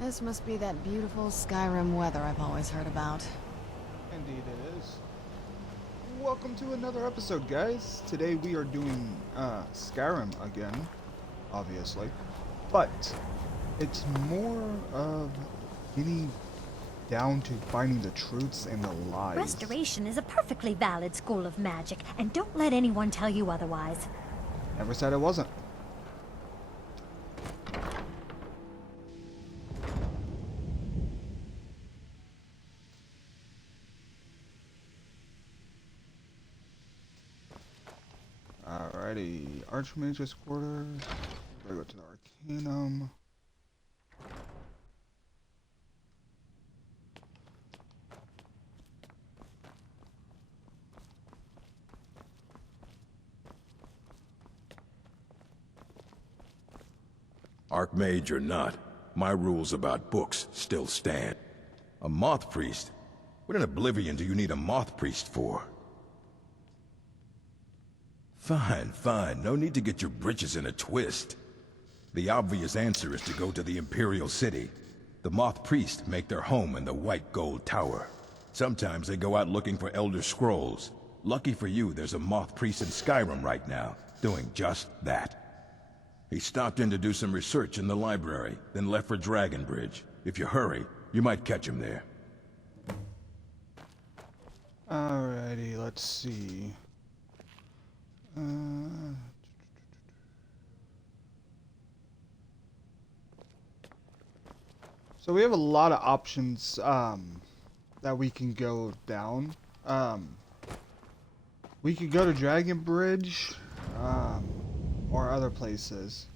This must be that beautiful Skyrim weather I've always heard about. Indeed it is. Welcome to another episode, guys. Today we are doing Skyrim again, obviously. But it's more of getting down to finding the truths and the lies. Restoration is a perfectly valid school of magic, and don't let anyone tell you otherwise. Never said it wasn't. Alrighty, Archmage's quarters. Gotta go to the Arcanum. Archmage or not, my rules about books still stand. A moth priest? What in Oblivion do you need a moth priest for? Fine. No need to get your britches in a twist. The obvious answer is to go to the Imperial City. The moth priests make their home in the White Gold Tower. Sometimes they go out looking for Elder Scrolls. Lucky for you, there's a moth priest in Skyrim right now, doing just that. He stopped in to do some research in the library, then left for Dragonbridge. If you hurry, you might catch him there. Alrighty, let's see. So we have a lot of options that we can go down. We could go to Dragon Bridge or other places.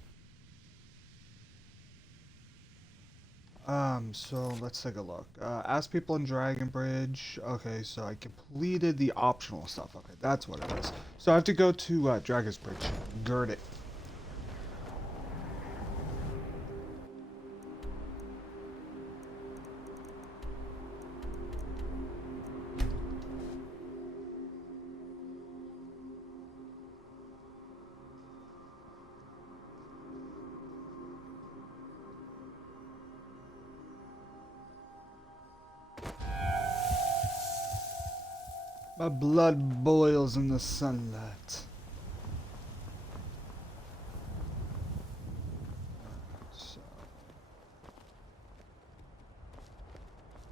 So let's take a look. Ask people in Dragon Bridge. Okay, so I completed the optional stuff. Okay, that's what it is. So I have to go to Dragon's Bridge. Gird it. My blood boils in the sunlight. So,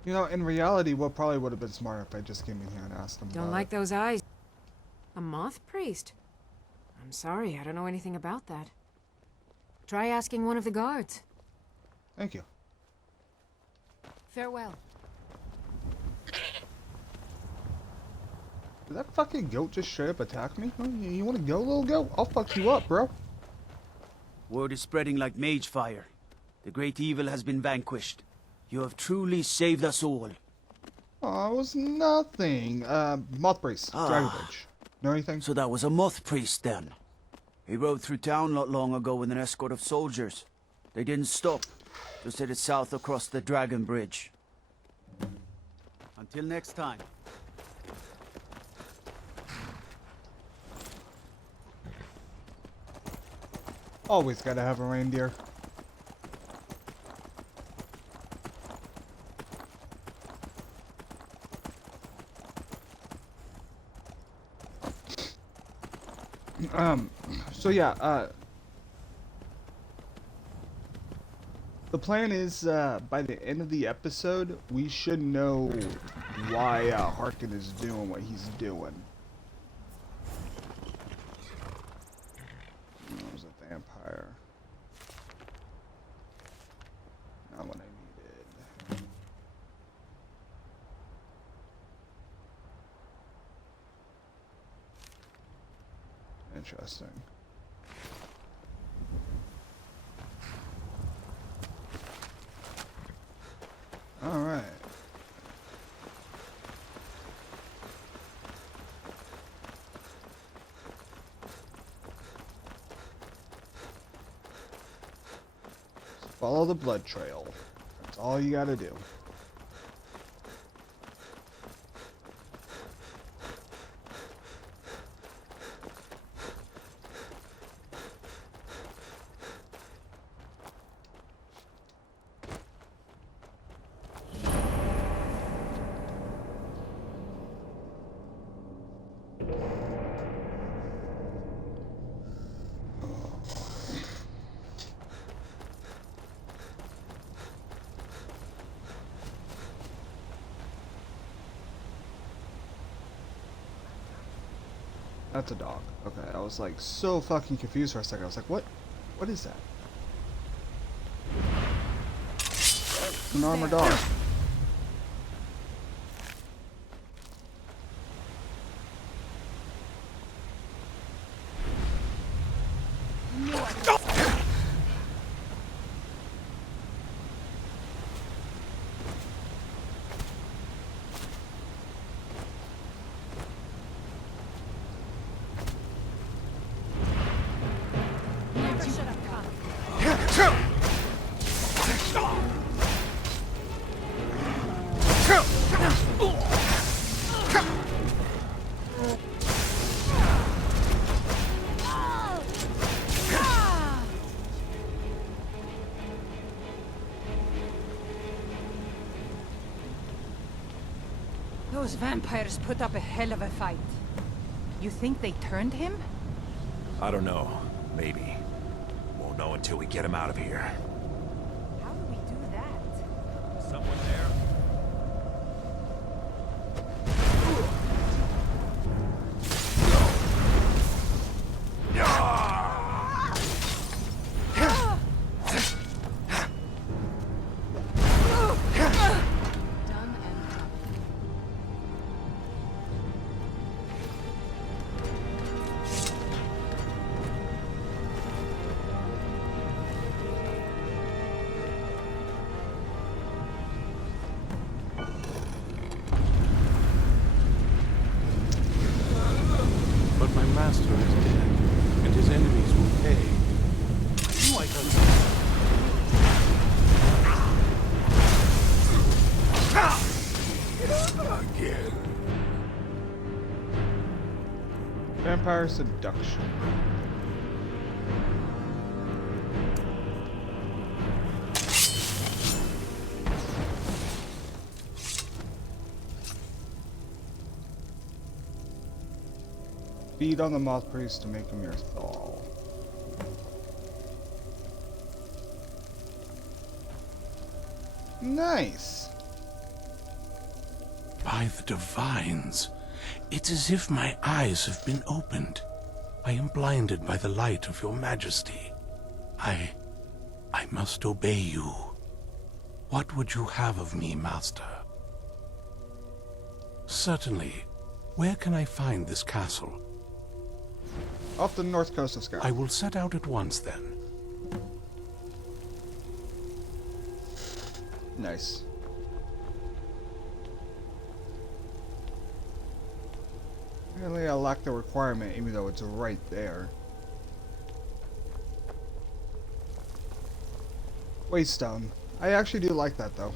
you know, in reality, what probably would have been smarter if I just came in here and asked them Don't about like it. those eyes. A moth priest? I'm sorry, I don't know anything about that. Try asking one of the guards. Thank you. Farewell. Did that fucking goat just straight up attack me? Huh? You wanna go, little goat? I'll fuck you up, bro. Word is spreading like mage fire. The great evil has been vanquished. You have truly saved us all. Oh, it was nothing. Moth Priest, Dragon Bridge. Know anything? So that was a moth priest then. He rode through town not long ago with an escort of soldiers. They didn't stop. Just headed south across the Dragon Bridge. Until next time. Always gotta have a reindeer. So yeah, the plan is, by the end of the episode, we should know why, Harkin is doing what he's doing. That was a vampire. Not what I needed. Interesting. All right. Follow the blood trail. That's all you gotta do. That's a dog. Okay, I was like so fucking confused for a second. I was like, what? What is that? An armored dog. Those vampires put up a hell of a fight. You think they turned him? I don't know. Maybe. Won't know until we get him out of here. How do we do that? Someone there? Done and done. But my master is dead, and his enemies will pay. I knew I could. Again. Vampire seduction. Feed on the moth priest to make him your thrall. Nice. By the divines, it's as if my eyes have been opened. I am blinded by the light of your majesty. I must obey you. What would you have of me, master? Certainly. Where can I find this castle? Off the north coast of Scotland. I will set out at once, then. Nice. Apparently I lack the requirement even though it's right there. Waystone. I actually do like that though.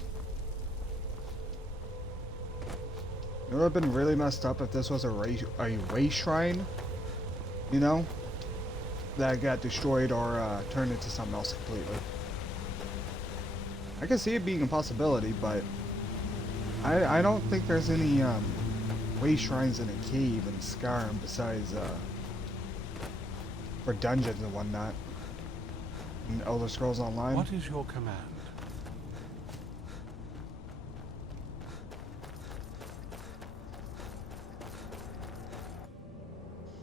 It would have been really messed up if this was a way shrine, you know, that got destroyed or turned into something else completely. I can see it being a possibility, but I don't think there's any way shrines in a cave in Skyrim besides for dungeons and whatnot in Elder Scrolls Online. What is your command?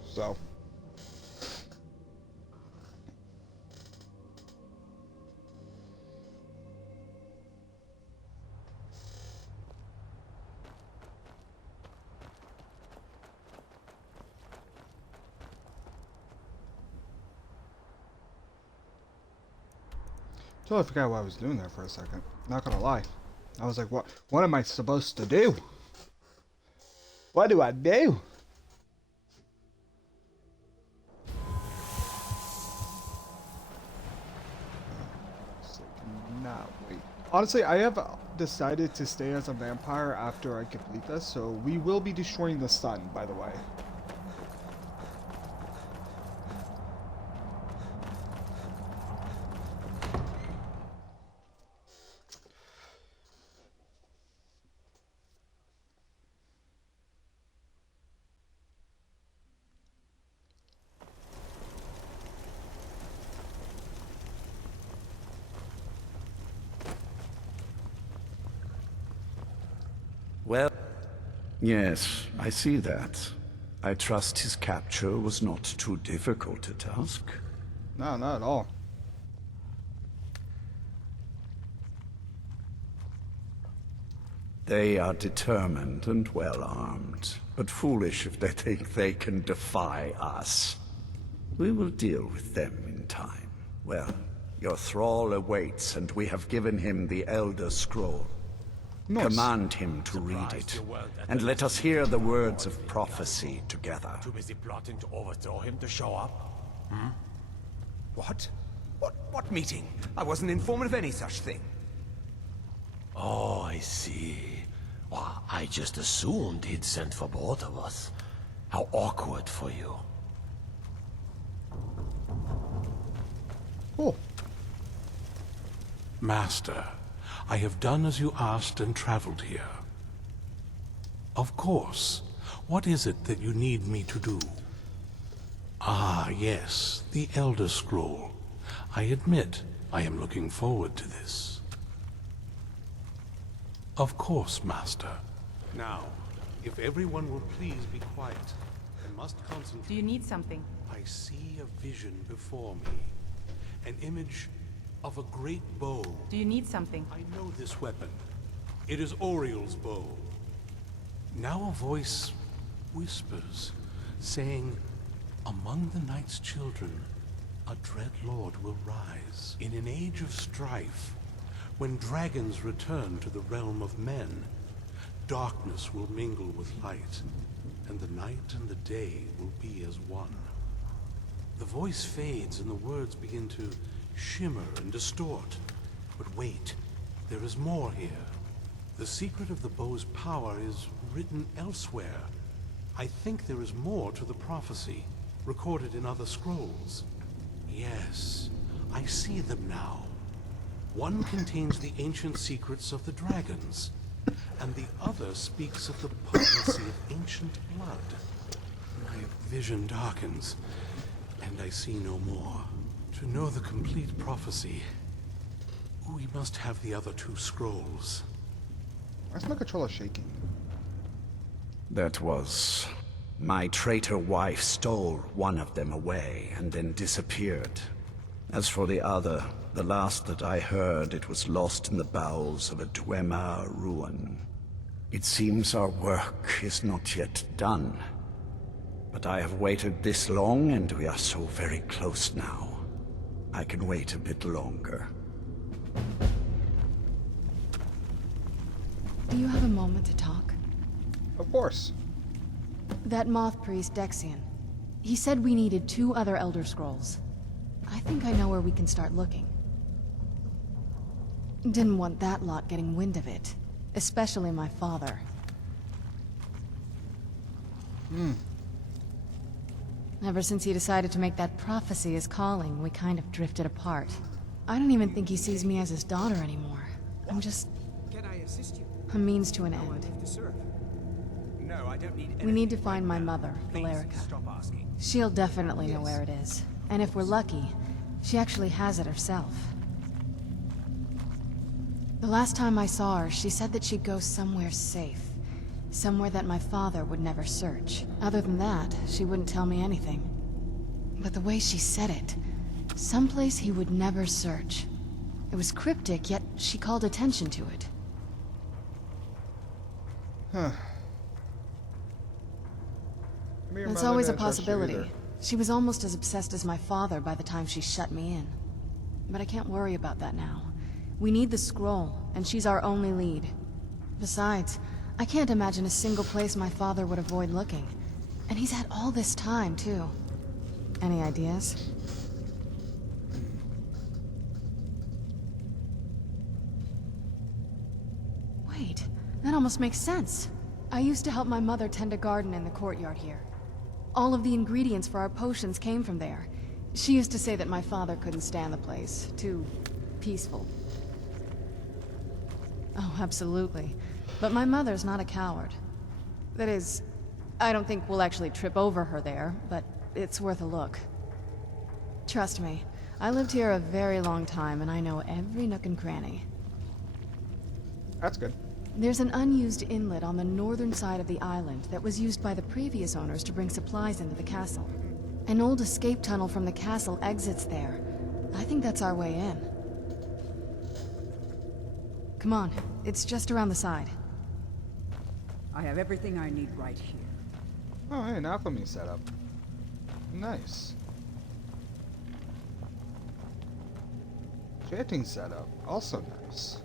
So. Totally forgot what I was doing there for a second. Not gonna lie. I was like, what am I supposed to do? What do I do? Cannot wait. Honestly, I have decided to stay as a vampire after I complete this, so we will be destroying the sun, by the way. Well, Yes, I see that. I trust his capture was not too difficult a task. No, not at all. They are determined and well armed, but foolish if they think they can defy us. We will deal with them in time. Well, your thrall awaits, and we have given him the Elder Scroll. Nice. Command him to read it, and let us hear the words of prophecy together. Too busy plotting to overthrow him to show up? What? What meeting? I wasn't informed of any such thing. Oh, I see. Well, I just assumed he'd sent for both of us. How awkward for you. Cool. Master, I have done as you asked and traveled here. Of course. What is it that you need me to do? Ah, yes, the Elder Scroll. I admit, I am looking forward to this. Of course, Master. Now, if everyone will please be quiet, I must concentrate. Do you need something? I see a vision before me. An image of a great bow. Do you need something? I know this weapon. It is Oriel's bow. Now a voice whispers, saying, among the Night's children, a dread lord will rise. In an age of strife, when dragons return to the realm of men, darkness will mingle with light, and the night and the day will be as one. The voice fades and the words begin to shimmer and distort. But wait, there is more here. The secret of the bow's power is written elsewhere. I think there is more to the prophecy, recorded in other scrolls. Yes, I see them now. One contains the ancient secrets of the dragons, and the other speaks of the potency of ancient blood. My vision darkens, and I see no more. To know the complete prophecy, we must have the other two scrolls. Why's my controller shaking? That was... my traitor wife stole one of them away and then disappeared. As for the other, the last that I heard, it was lost in the bowels of a Dwemer ruin. It seems our work is not yet done. But I have waited this long, and we are so very close now. I can wait a bit longer. Do you have a moment to talk? Of course. That moth priest, Dexian. He said we needed 2 other Elder Scrolls. I think I know where we can start looking. Didn't want that lot getting wind of it. Especially my father. Ever since he decided to make that prophecy his calling, we kind of drifted apart. I don't even think he sees me as his daughter anymore. I'm just... Can I assist you? a means to an No, I end. live to serve. No, I don't need We need to anything find right my now. mother, Please, Valerica. stop asking. She'll definitely know Yes. where it is. And if we're lucky, she actually has it herself. The last time I saw her, she said that she'd go somewhere safe. Somewhere that my father would never search. Other than that, she wouldn't tell me anything. But the way she said it, someplace he would never search. It was cryptic, yet she called attention to it. Huh. Me or It's mother always a didn't trust you possibility. either. She was almost as obsessed as my father by the time she shut me in. But I can't worry about that now. We need the scroll, and she's our only lead. Besides, I can't imagine a single place my father would avoid looking. And he's had all this time, too. Any ideas? Wait, that almost makes sense. I used to help my mother tend a garden in the courtyard here. All of the ingredients for our potions came from there. She used to say that my father couldn't stand the place. Too peaceful. Oh, absolutely. But my mother's not a coward. That is, I don't think we'll actually trip over her there, but it's worth a look. Trust me, I lived here a very long time and I know every nook and cranny. That's good. There's an unused inlet on the northern side of the island that was used by the previous owners to bring supplies into the castle. An old escape tunnel from the castle exits there. I think that's our way in. Come on, it's just around the side. I have everything I need right here. Oh, hey, an alchemy setup. Nice. Jetting setup, also nice.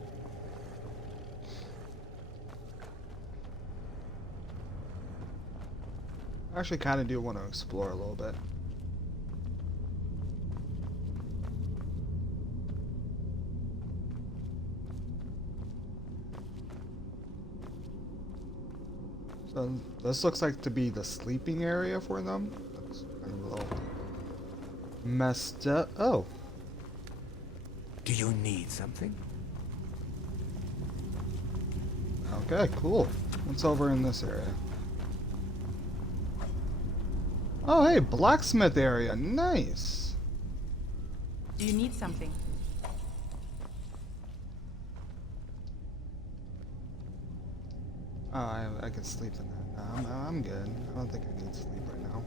I actually kind of do want to explore a little bit. So this looks like to be the sleeping area for them. Looks kind of a little messed up. Oh. Do you need something? Okay, cool. What's over in this area? Oh, hey, blacksmith area. Nice. Do you need something? Oh, I can sleep in that. No, I'm good. I don't think I need sleep right now.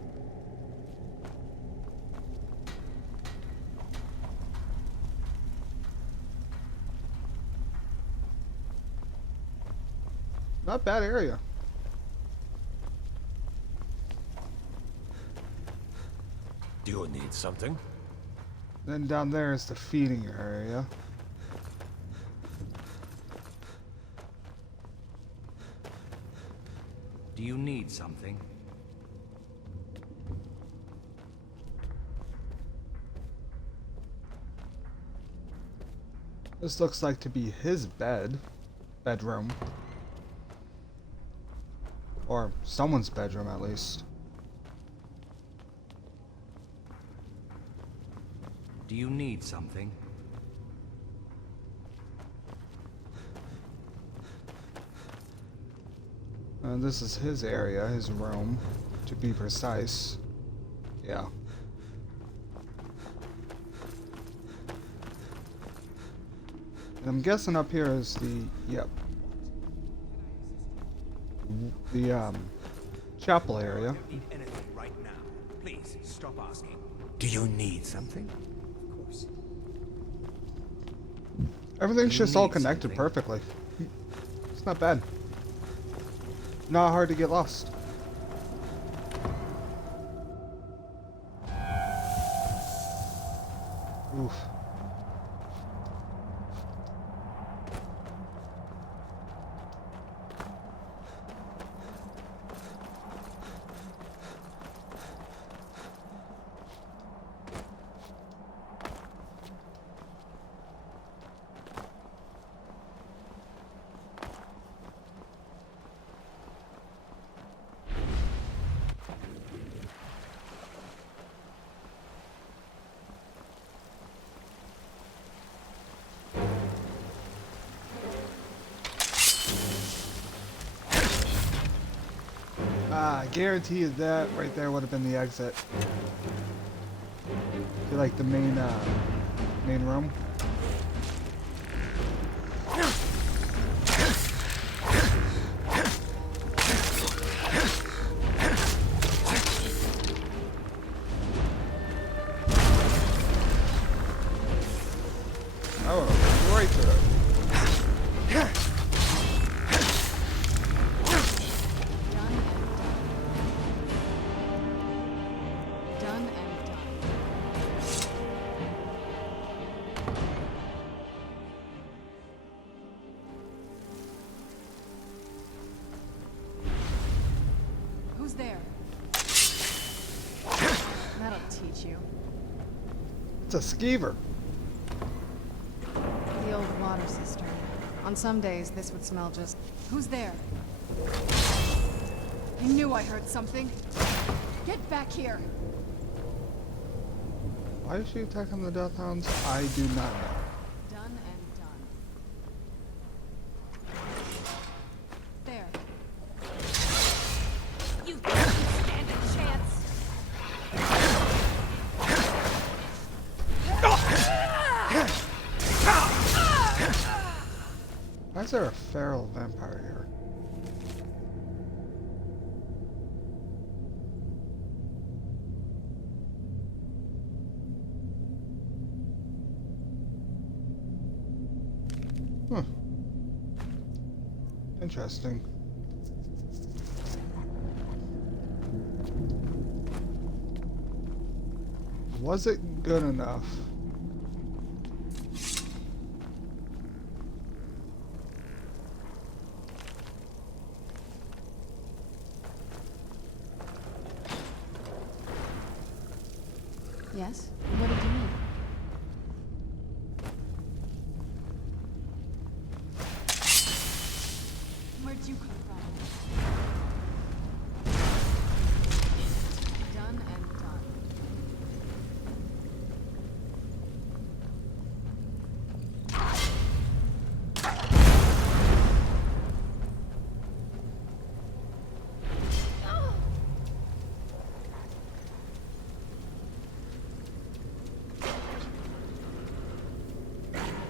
Not bad area. Do you need something? Then down there is the feeding area. Do you need something? This looks like to be his bedroom. Or someone's bedroom at least. Do you need something? This is his area, his room, to be precise. Yeah. And I'm guessing up here is the, yep. The, chapel area. Need anything right now? Please stop asking. Do you need something? Of course. Everything's just all connected perfectly. It's not bad. Not hard to get lost. Oof. I guarantee you that right there would have been the exit to like the main room. Oh, right to it. Who's there? That'll teach you. It's a skeever. The old water cistern. On some days, this would smell just... Who's there? I knew I heard something. Get back here! Why is she attacking the Death Hounds? I do not know. Done and done. There. You don't stand a chance. Why is there a feral vampire here? Huh. Interesting. Was it good enough? Yes? What did you need? Where'd you come from? Done and done.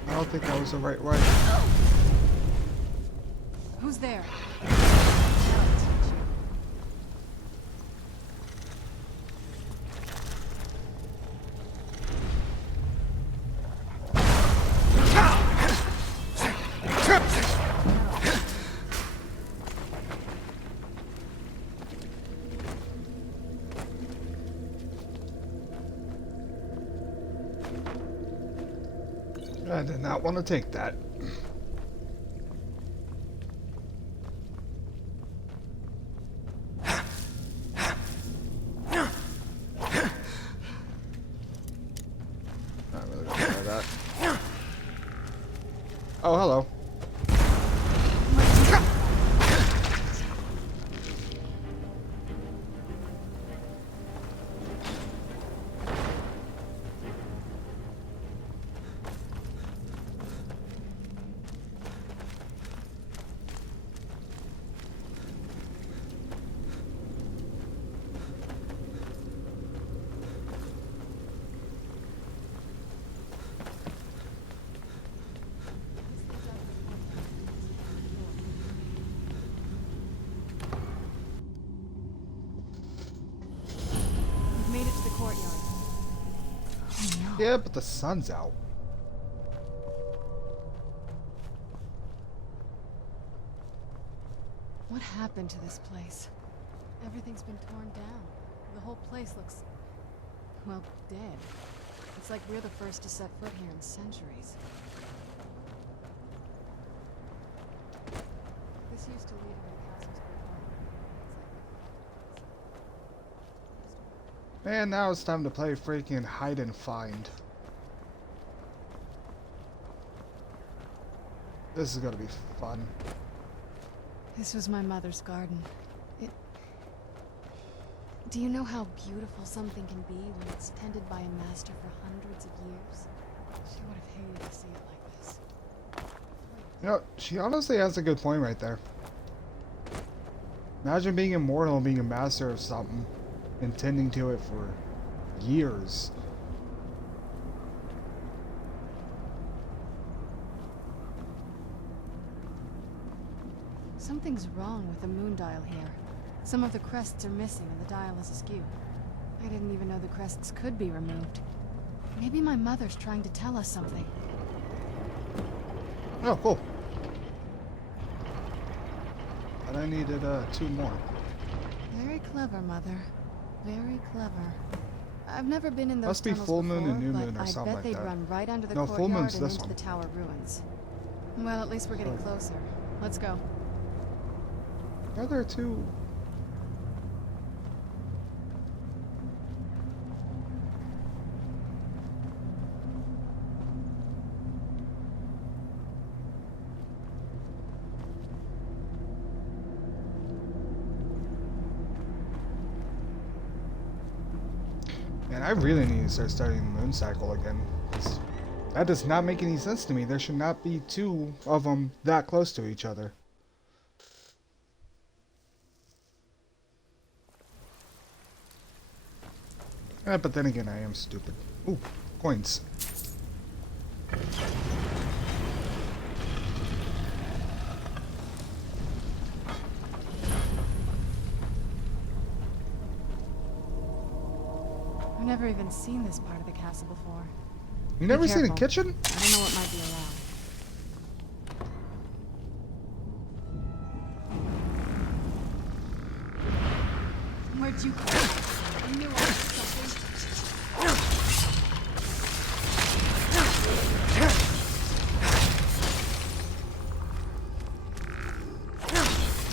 I don't think that was the right way. Who's there? I did not want to take that. Not really gonna try that. Oh, hello. We've made it to the courtyard. Yeah, but the sun's out. What happened to this place? Everything's been torn down. The whole place looks, well, dead. It's like we're the first to set foot here in centuries. This used to lead to the castle's great hall. Man, now it's time to play freaking hide and find. This is gonna be fun. This was my mother's garden. Do you know how beautiful something can be when it's tended by a master for hundreds of years? She would have hated to see it like this. You know, she honestly has a good point right there. Imagine being immortal and being a master of something, and tending to it for years. Something's wrong with the moon dial here. Some of the crests are missing and the dial is askew. I didn't even know the crests could be removed. Maybe my mother's trying to tell us something. Oh, cool. But I needed 2 more. Very clever, Mother. Very clever. I've never been in those Must be tunnels full moon before, and new but moon or I something bet like they'd that. run right under the No, full courtyard moon's and this into one. the tower ruins. Well, at least we're getting closer. Let's go. Are there 2? Man, I really need to start studying the moon cycle again. 'Cause that does not make any sense to me. There should not be 2 of them that close to each other. But then again, I am stupid. Ooh, coins. even seen this part of the castle before. You never seen a careful. kitchen? I don't know what might be around. Where'd you come from? I knew I was something.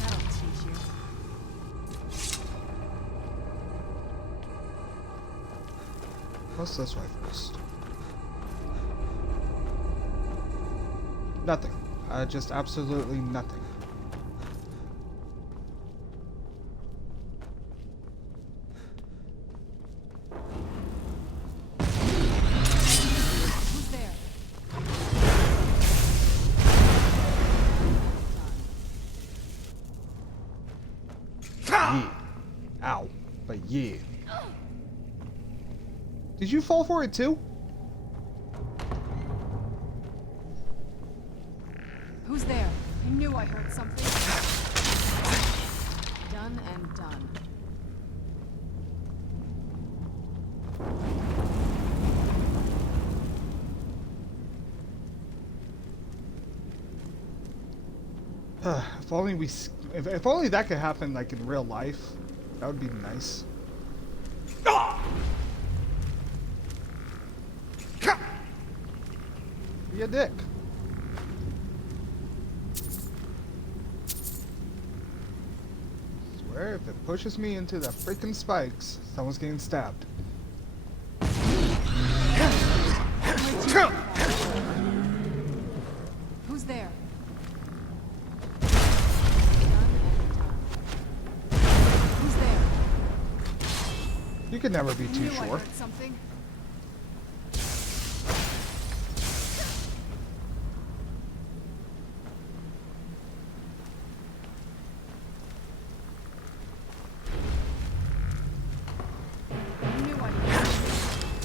That'll teach you. What's this way first? Nothing. Just absolutely nothing. Who's there? Yeah. Ow. But yeah. Did you fall for it too? Who's there? I knew I heard something. Done and done. If only we, if only that could happen like in real life, that would be nice. Be a dick. Swear if it pushes me into the freaking spikes, someone's getting stabbed. Who's there? Who's there? You could never be I too knew I sure. heard something. I knew I heard something.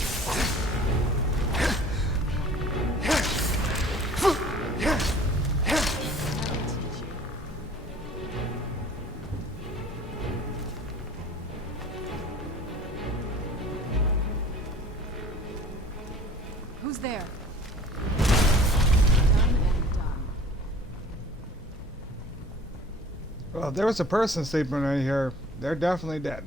That'll teach you. Who's there? Done and done. Well, if there was a person sleeping right here, they're definitely dead.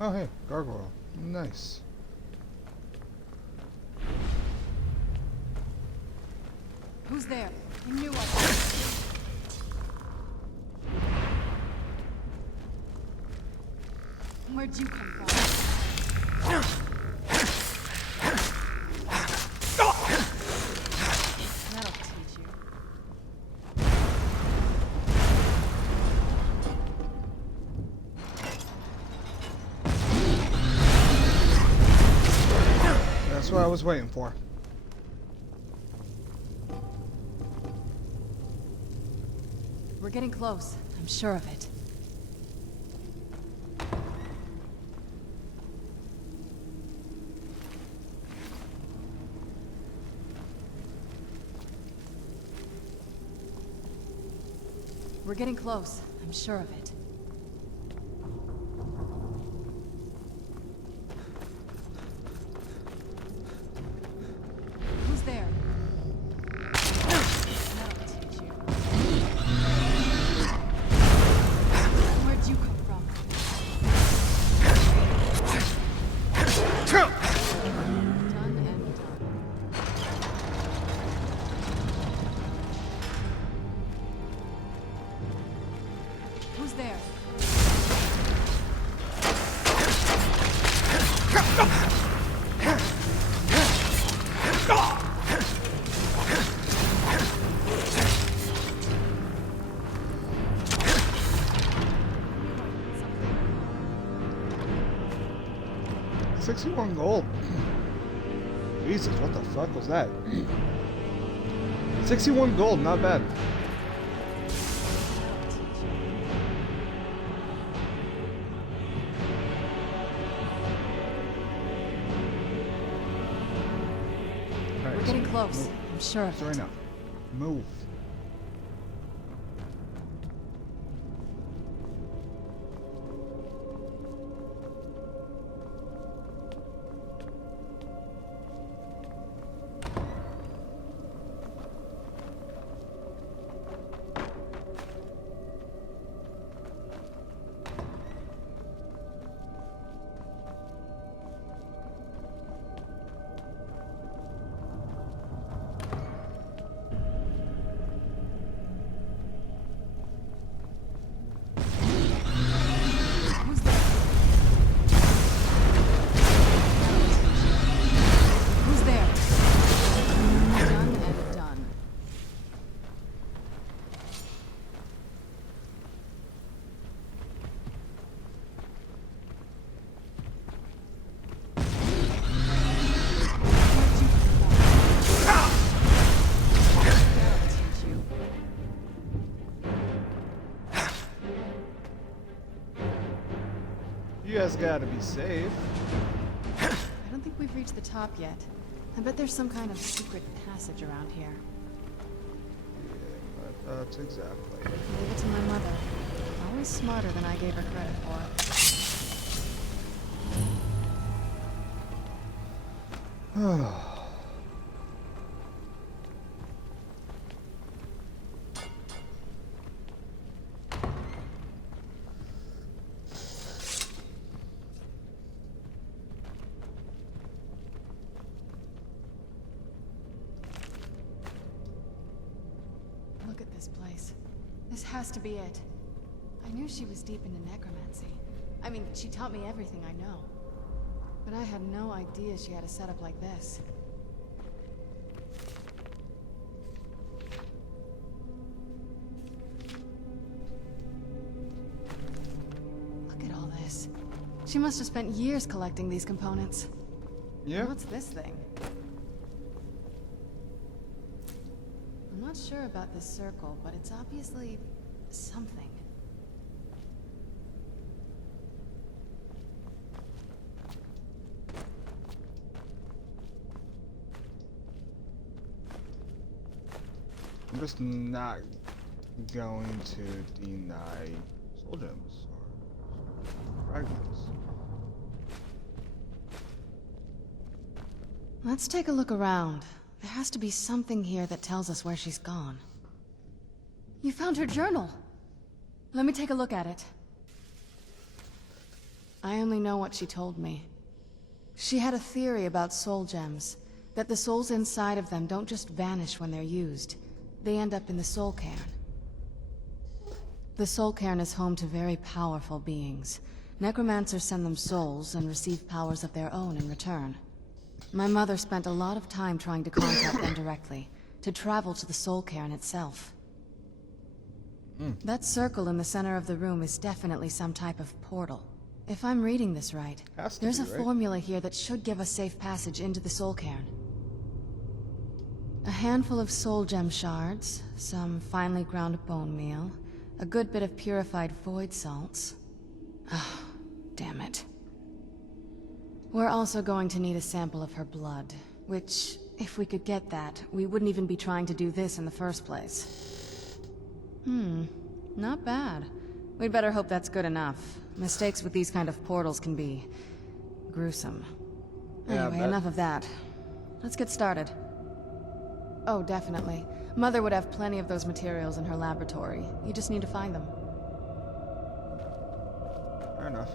Oh, hey, gargoyle. Nice. Who's there? I knew I heard something. Where'd you come from? That'll teach you. That's what I was waiting for. We're getting close. I'm sure of it. We're getting close. I'm sure of it. Who's there? That'll teach you. Where'd you come from? Done and done. Who's there? Something. 61 gold. Jesus, what the fuck was that? 61 gold, not bad. Alright, We're getting so close. move. I'm sure of Sorry it. now. Move. guys gotta be safe. I don't think we've reached the top yet. I bet there's some kind of secret passage around here. Yeah, that's exactly. Leave it to my mother. Always smarter than I gave her credit for. Look at this place. This has to be it. I knew she was deep into necromancy. I mean, she taught me everything I know. But I had no idea she had a setup like this. Look at all this. She must have spent years collecting these components. Yeah. What's this thing? I'm not sure about this circle, but it's obviously something. I'm just not going to deny soul gems or fragments. Let's take a look around. There has to be something here that tells us where she's gone. You found her journal! Let me take a look at it. I only know what she told me. She had a theory about soul gems, that the souls inside of them don't just vanish when they're used. They end up in the soul cairn. The soul cairn is home to very powerful beings. Necromancers send them souls and receive powers of their own in return. My mother spent a lot of time trying to contact them directly, to travel to the soul cairn itself. That circle in the center of the room is definitely some type of portal. If I'm reading this right, there's a formula here that should give us safe passage into the soul cairn. A handful of soul gem shards, some finely ground bone meal, a good bit of purified void salts. Ah, damn it. We're also going to need a sample of her blood, which, if we could get that, we wouldn't even be trying to do this in the first place. Not bad. We'd better hope that's good enough. Mistakes with these kind of portals can be gruesome. Anyway, enough of that. Let's get started. Oh, definitely. Mother would have plenty of those materials in her laboratory. You just need to find them. Fair enough.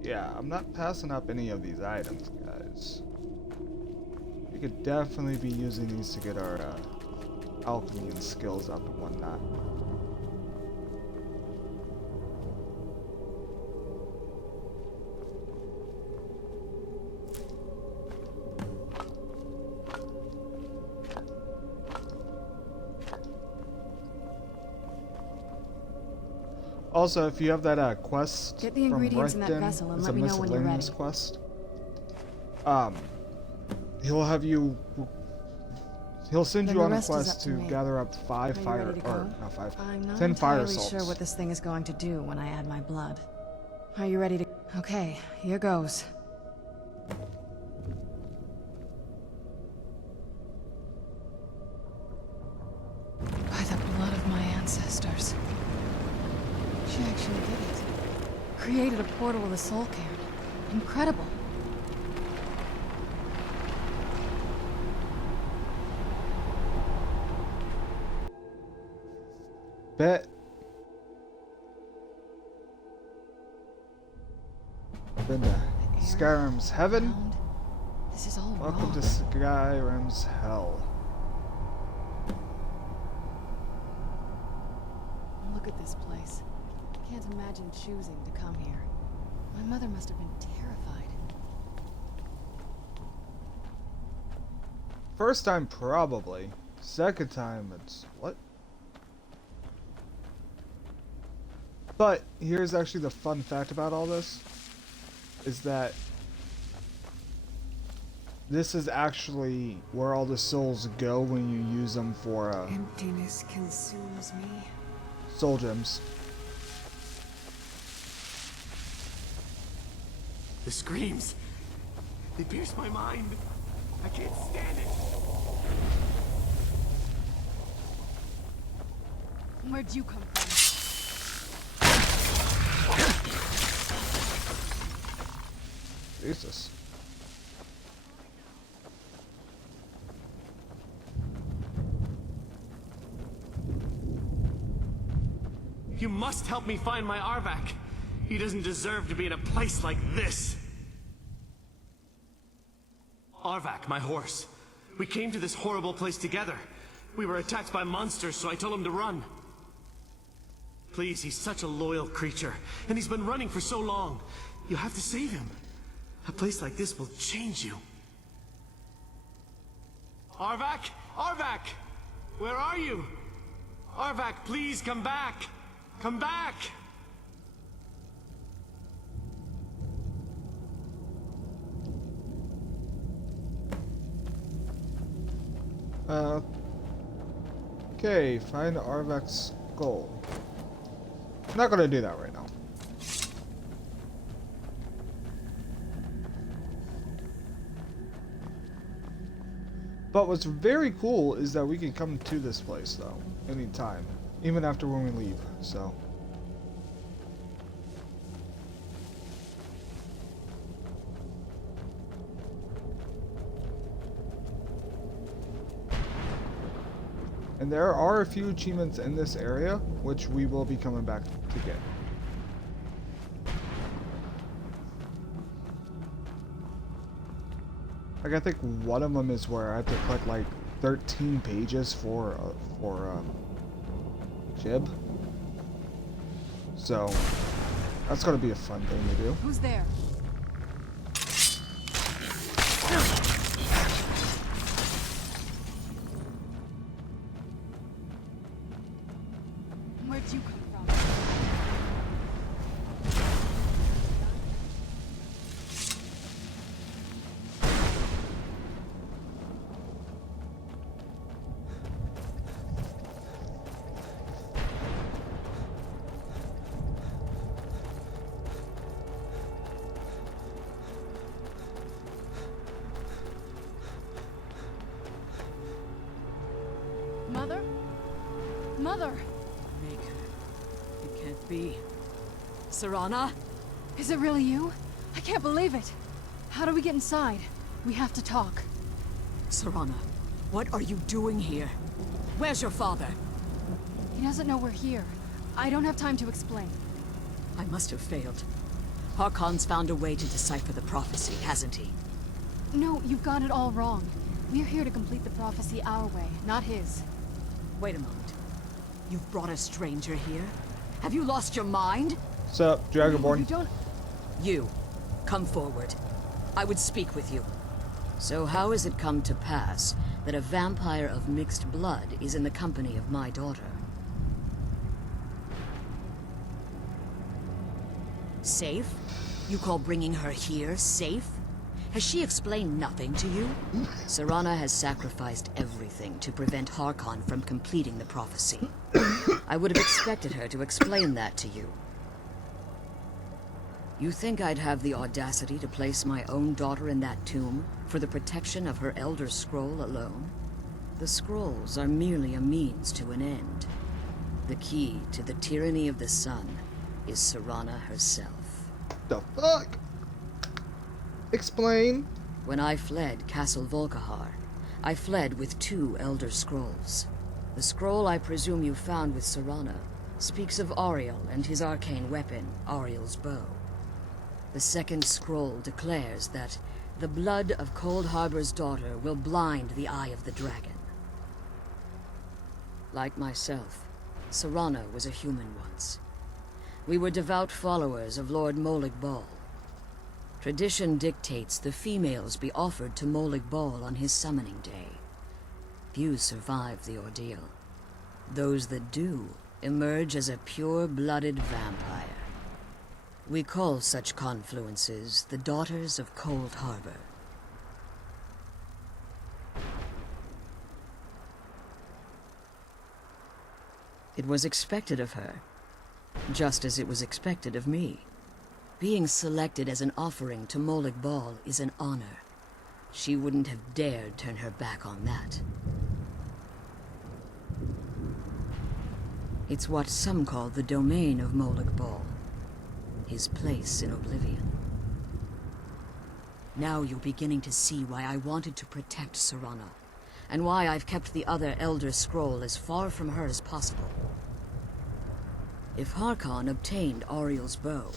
Yeah, I'm not passing up any of these items, guys. We could definitely be using these to get our alchemy and skills up and whatnot. Also, if you have that quest get the ingredients from in that vessel and let me know when you're ready. Quest. He'll have you. He'll send you on a quest to gather up 10 fire salts. Sure what this thing is going to do when I add my blood. Are you ready to? Okay, here goes. By the blood of my ancestors. She actually did it. Created a portal with a soul cairn. Incredible. Bet. Been to Skyrim's heaven. This is all Welcome to Skyrim's hell. Look at this place. I can't imagine choosing to come here. My mother must have been terrified. First time, probably. Second time, it's... what? But here's actually the fun fact about all this. Is that this is actually where all the souls go when you use them for Emptiness consumes me. soul gems. The screams. They pierce my mind. I can't stand it. Where'd you come from? Jesus. You must help me find my Arvak. He doesn't deserve to be in a place like this. Arvak, my horse. We came to this horrible place together. We were attacked by monsters, so I told him to run. Please, he's such a loyal creature, and he's been running for so long. You have to save him. A place like this will change you. Arvak! Arvak! Where are you? Arvak, please come back! Come back! Okay, find Arvak's skull. I'm not gonna do that right now. But what's very cool is that we can come to this place though, anytime. Even after when we leave, so. And there are a few achievements in this area, which we will be coming back to get. Like, I think one of them is where I have to collect like 13 pages for Jib. So, that's gonna be a fun thing to do. Who's there? Where'd you come from? Mother? Mother! Maker. It can't be. Serana? Is it really you? I can't believe it. How do we get inside? We have to talk. Serana, what are you doing here? Where's your father? He doesn't know we're here. I don't have time to explain. I must have failed. Harkon's found a way to decipher the prophecy, hasn't he? No, you've got it all wrong. We're here to complete the prophecy our way, not his. Wait a moment. You've brought a stranger here? Have you lost your mind? What's up, Dragonborn? You don't... You, come forward. I would speak with you. So how has it come to pass that a vampire of mixed blood is in the company of my daughter? Safe? You call bringing her here safe? Has she explained nothing to you? Serana has sacrificed everything to prevent Harkon from completing the prophecy. I would have expected her to explain that to you. You think I'd have the audacity to place my own daughter in that tomb for the protection of her Elder Scroll alone? The scrolls are merely a means to an end. The key to the tyranny of the sun is Serana herself. The fuck? Explain. When I fled Castle Volkihar, I fled with 2 Elder Scrolls. The scroll I presume you found with Serana speaks of Auriel and his arcane weapon, Auriel's bow. The second scroll declares that the blood of Cold Harbor's daughter will blind the eye of the dragon. Like myself, Serana was a human once. We were devout followers of Lord Molag Bal. Tradition dictates the females be offered to Molag Bal on his summoning day. Few survive the ordeal. Those that do emerge as a pure-blooded vampire. We call such confluences the Daughters of Cold Harbor. It was expected of her, just as it was expected of me. Being selected as an offering to Molag Bal is an honor. She wouldn't have dared turn her back on that. It's what some call the domain of Molag Bal, his place in oblivion. Now you're beginning to see why I wanted to protect Serana, and why I've kept the other Elder Scroll as far from her as possible. If Harkon obtained Auriel's bow,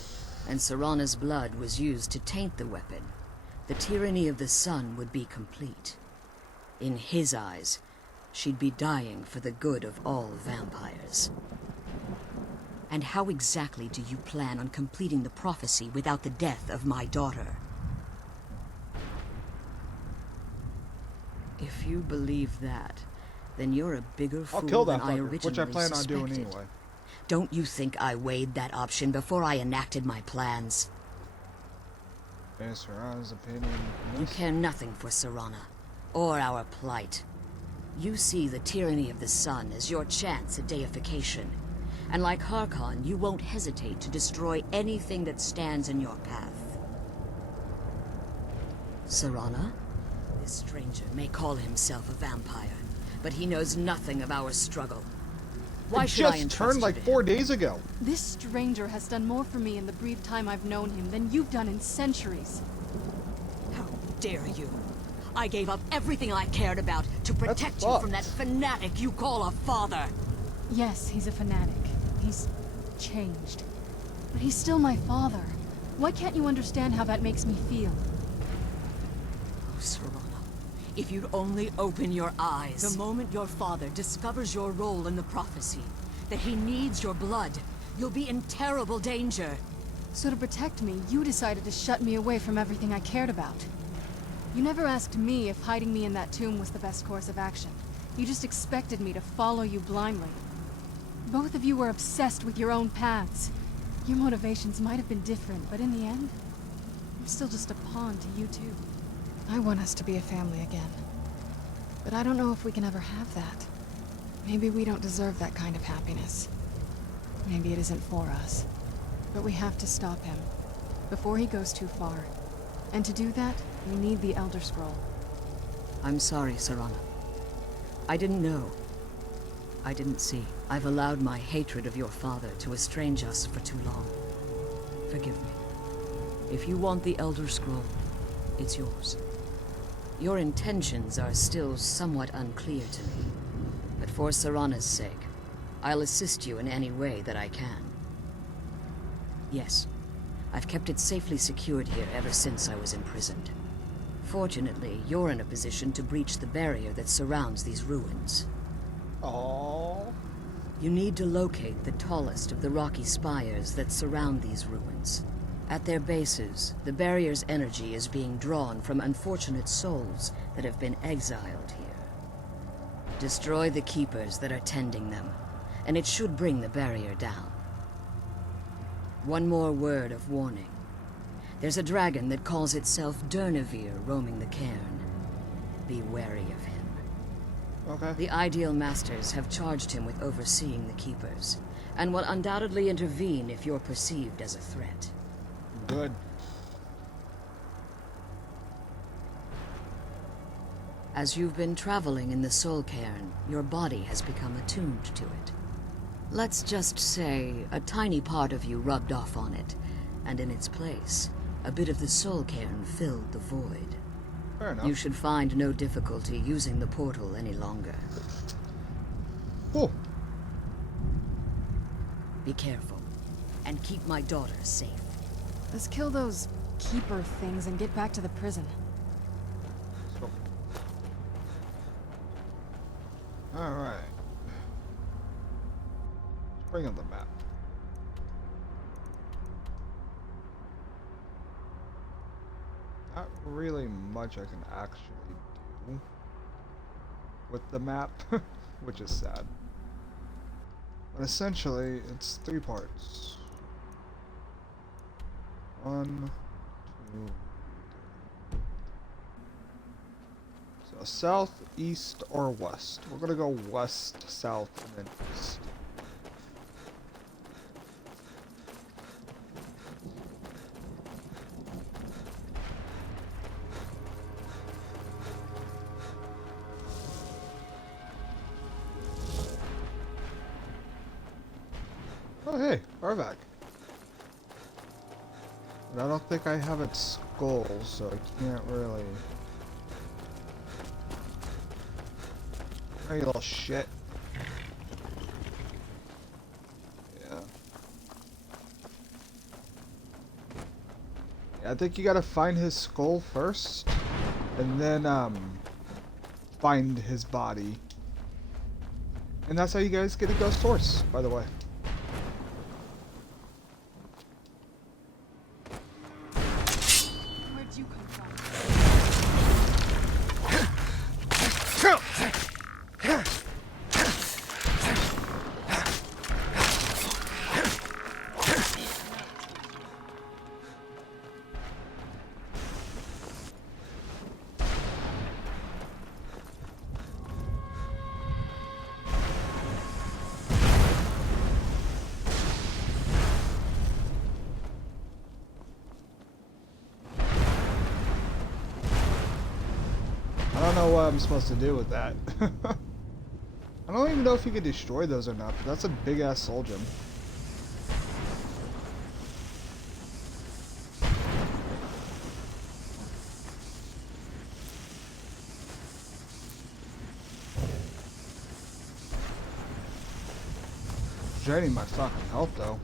and Serana's blood was used to taint the weapon, the tyranny of the sun would be complete. In his eyes, she'd be dying for the good of all vampires. And how exactly do you plan on completing the prophecy without the death of my daughter? If you believe that, then you're a bigger fool I'll kill that than I fucker, originally which I plan on doing suspected. anyway. Don't you think I weighed that option before I enacted my plans? Based Serana's opinion. You care nothing for Serana, or our plight. You see the tyranny of the sun as your chance at deification. And like Harkon, you won't hesitate to destroy anything that stands in your path. Serana? This stranger may call himself a vampire, but he knows nothing of our struggle. Why should I just entrust turned you like to 4 him? days ago. This stranger has done more for me in the brief time I've known him than you've done in centuries. How dare you? I gave up everything I cared about to protect you from that fanatic you call a father. Yes, he's a fanatic. He's changed. But he's still my father. Why can't you understand how that makes me feel? Oh, Serana, if you'd only open your eyes. The moment your father discovers your role in the prophecy, that he needs your blood, you'll be in terrible danger. So to protect me, you decided to shut me away from everything I cared about. You never asked me if hiding me in that tomb was the best course of action. You just expected me to follow you blindly. Both of you were obsessed with your own paths. Your motivations might have been different, but in the end, I'm still just a pawn to you two. I want us to be a family again. But I don't know if we can ever have that. Maybe we don't deserve that kind of happiness. Maybe it isn't for us. But we have to stop him, before he goes too far. And to do that, we need the Elder Scroll. I'm sorry, Serana. I didn't know. I didn't see. I've allowed my hatred of your father to estrange us for too long. Forgive me. If you want the Elder Scroll, it's yours. Your intentions are still somewhat unclear to me, but for Serana's sake, I'll assist you in any way that I can. Yes, I've kept it safely secured here ever since I was imprisoned. Fortunately, you're in a position to breach the barrier that surrounds these ruins. Aww. You need to locate the tallest of the rocky spires that surround these ruins. At their bases, the barrier's energy is being drawn from unfortunate souls that have been exiled here. Destroy the keepers that are tending them, and it should bring the barrier down. One more word of warning. There's a dragon that calls itself Durnevere roaming the cairn. Be wary of him. Okay. The Ideal Masters have charged him with overseeing the Keepers, and will undoubtedly intervene if you're perceived as a threat. Good. As you've been traveling in the Soul Cairn, your body has become attuned to it. Let's just say a tiny part of you rubbed off on it, and in its place, a bit of the Soul Cairn filled the void. Fair enough. You should find no difficulty using the portal any longer. Cool. Be careful, and keep my daughter safe. Let's kill those keeper things and get back to the prison. Alright. not really much I can actually do with the map, which is sad. But essentially, it's 3 parts. 1, 2, 3. So south, east, or west. We're gonna go west, south, and then east. Oh hey, Arvak. But I don't think I have its skull, so I can't really... Oh, you little shit. Yeah. Yeah, I think you gotta find his skull first, and then, find his body. And that's how you guys get a ghost horse, by the way. I don't know what I'm supposed to do with that. I don't even know if you could destroy those or not, but that's a big ass soul gem. Draining my fucking health though.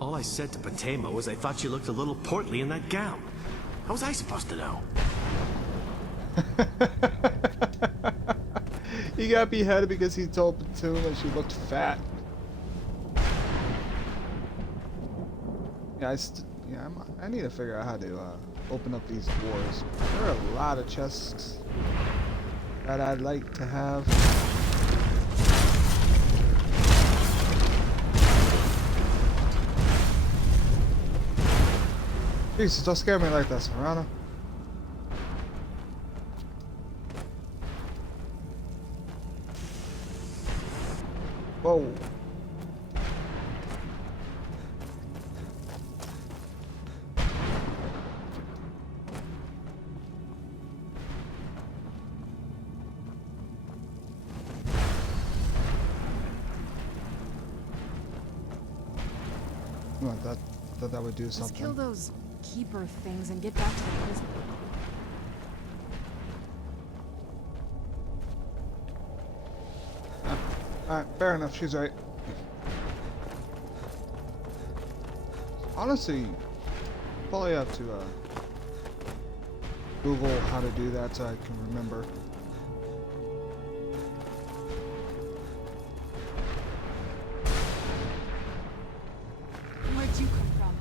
All I said to Patema was I thought you looked a little portly in that gown. How was I supposed to know? He got beheaded because he told Platoon that she looked fat. Yeah, I need to figure out how to open up these doors. There are a lot of chests that I'd like to have. Jesus, don't scare me like that, Serana. Whoa. Oh, that would do something. Let's kill those keeper things and get back to the prison. Alright, fair enough, she's right. Honestly, probably have to Google how to do that so I can remember. Where'd you come from?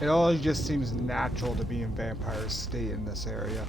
It all just seems natural to be in Vampire State in this area.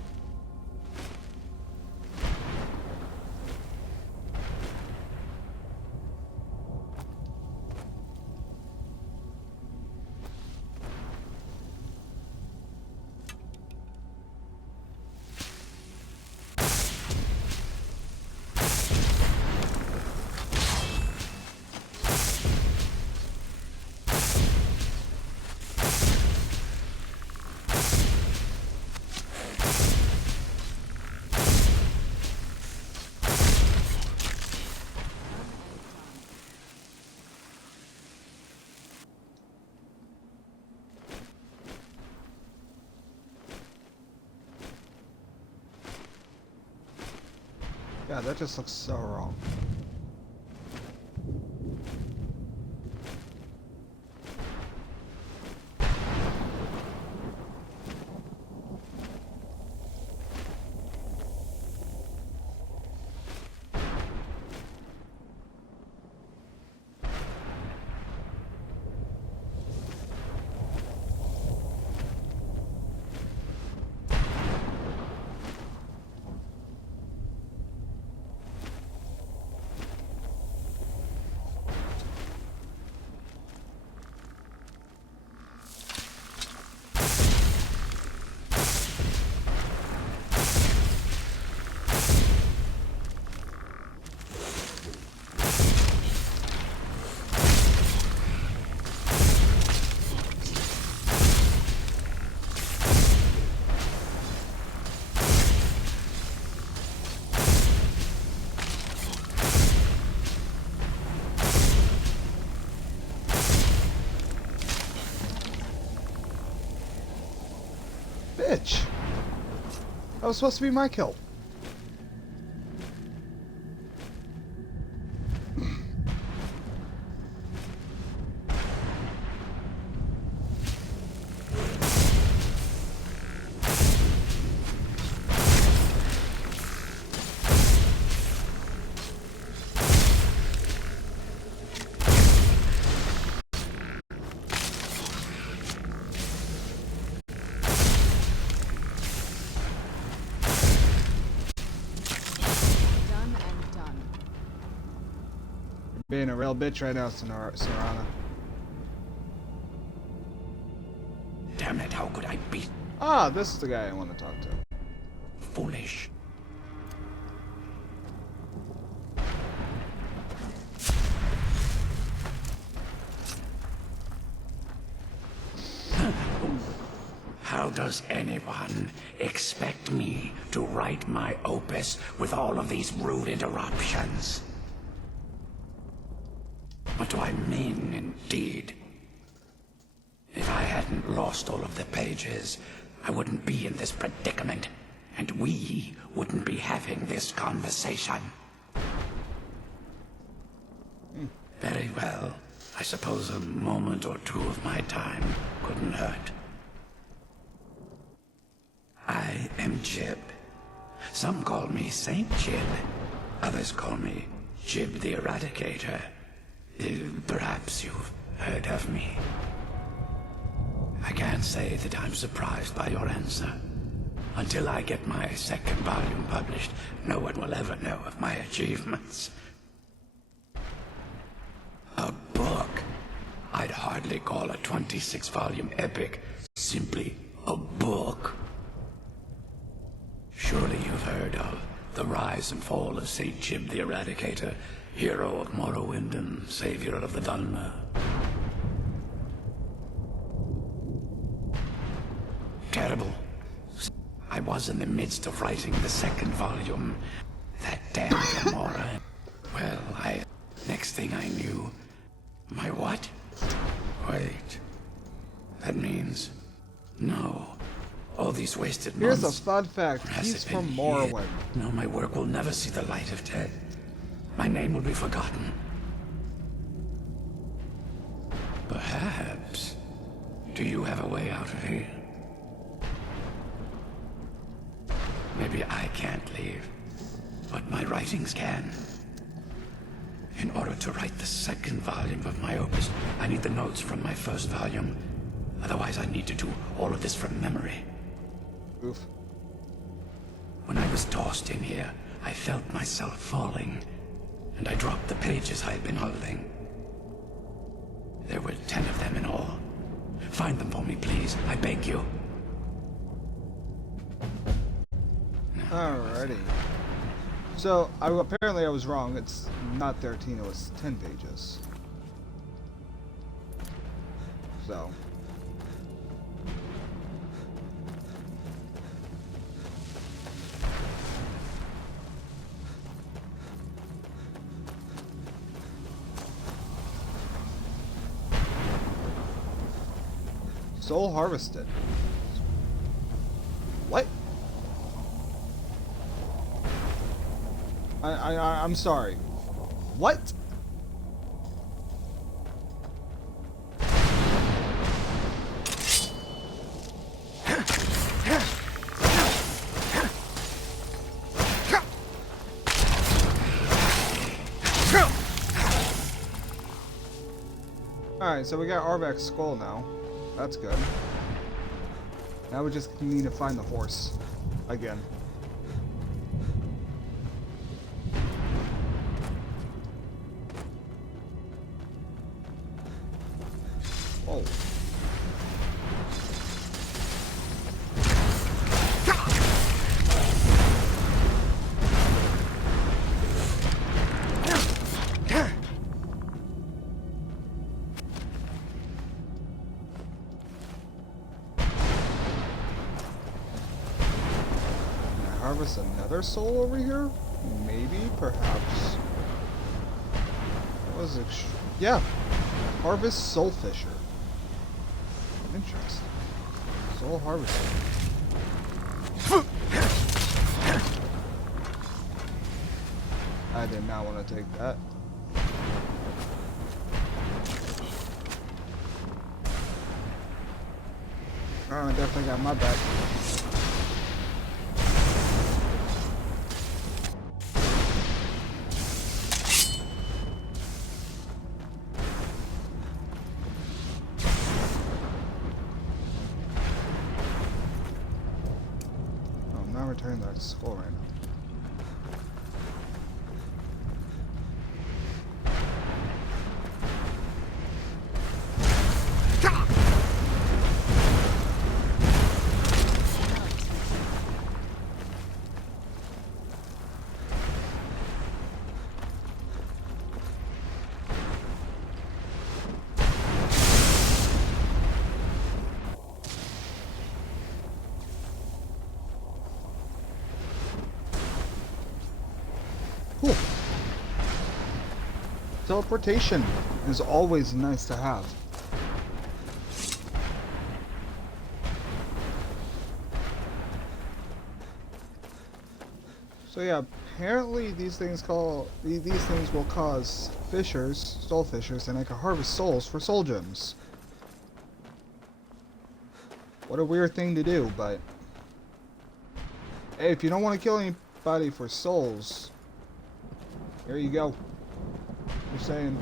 Yeah, that just looks so wrong. Bitch! That was supposed to be my kill. Being a real bitch right now, Serana. Damn it, how could I be Ah, this is the guy I want to talk to. foolish? How does anyone expect me to write my opus with all of these rude interruptions? What do I mean, indeed? If I hadn't lost all of the pages, I wouldn't be in this predicament, and we wouldn't be having this conversation. Very well. I suppose a moment or two of my time couldn't hurt. I am Jib. Some call me Saint Jib. Others call me Jib the Eradicator. Perhaps you've heard of me. I can't say that I'm surprised by your answer. Until I get my second volume published, no one will ever know of my achievements. A book? I'd hardly call a 26-volume epic simply a book. Surely you've heard of the rise and fall of Saint Jib the Eradicator, hero of Morrowind and savior of the Dhalma. Terrible. I was in the midst of writing the second volume. That damn Gamora. Well, next thing I knew... My what? Wait. That means... No. All these wasted months... Here's a fun fact. He's from Morrowind. No, my work will never see the light of day. My name will be forgotten. Perhaps. Do you have a way out of here? Maybe I can't leave, but my writings can. In order to write the second volume of my opus, I need the notes from my first volume. Otherwise, I need to do all of this from memory. Oof. When I was tossed in here, I felt myself falling, and I dropped the pages I had been holding. There were 10 of them in all. Find them for me, please. I beg you. Alrighty. So, apparently I was wrong. It's not 13, it was 10 pages. So. Soul harvested. What? I'm sorry. What? Alright, so we got Arvak's skull now. That's good. Now we just need to find the horse. Again. Oh. Harvest another soul over here? Maybe, perhaps. That was yeah. Harvest soul fisher. Interesting. Soul harvester. I did not want to take that. Oh, I definitely got my back. Return that skull right now. Cool. Teleportation is always nice to have. So yeah, apparently these things will cause fishers, soul fishers, and I can harvest souls for soul gems. What a weird thing to do, but hey, if you don't want to kill anybody for souls, here you go. Just saying.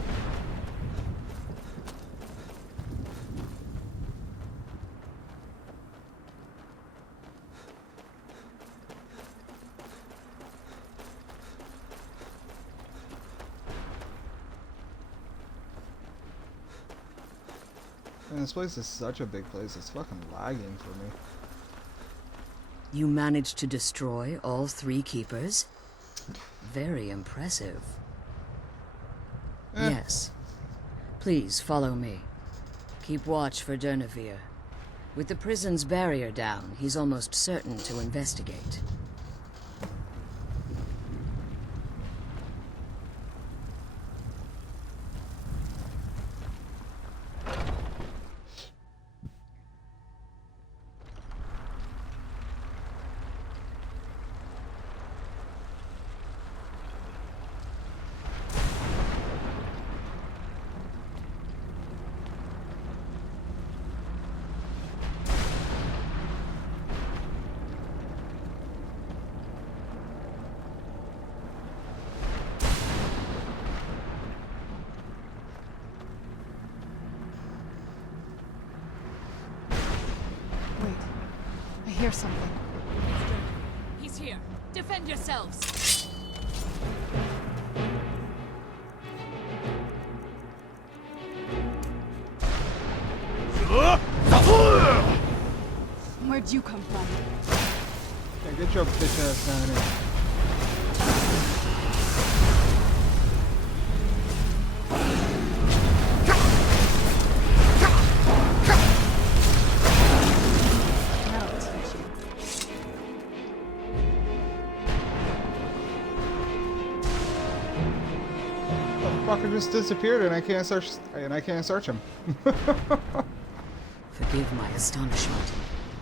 Man, this place is such a big place. It's fucking lagging for me. You managed to destroy all 3 keepers? Very impressive. Yes. Please follow me. Keep watch for Durnevere. With the prison's barrier down, he's almost certain to investigate. hear something. He's here. Defend yourselves. Where'd you come from? Yeah, get your bitch ass down here. That'll teach you. The fucker just disappeared and I can't search him. Forgive my astonishment,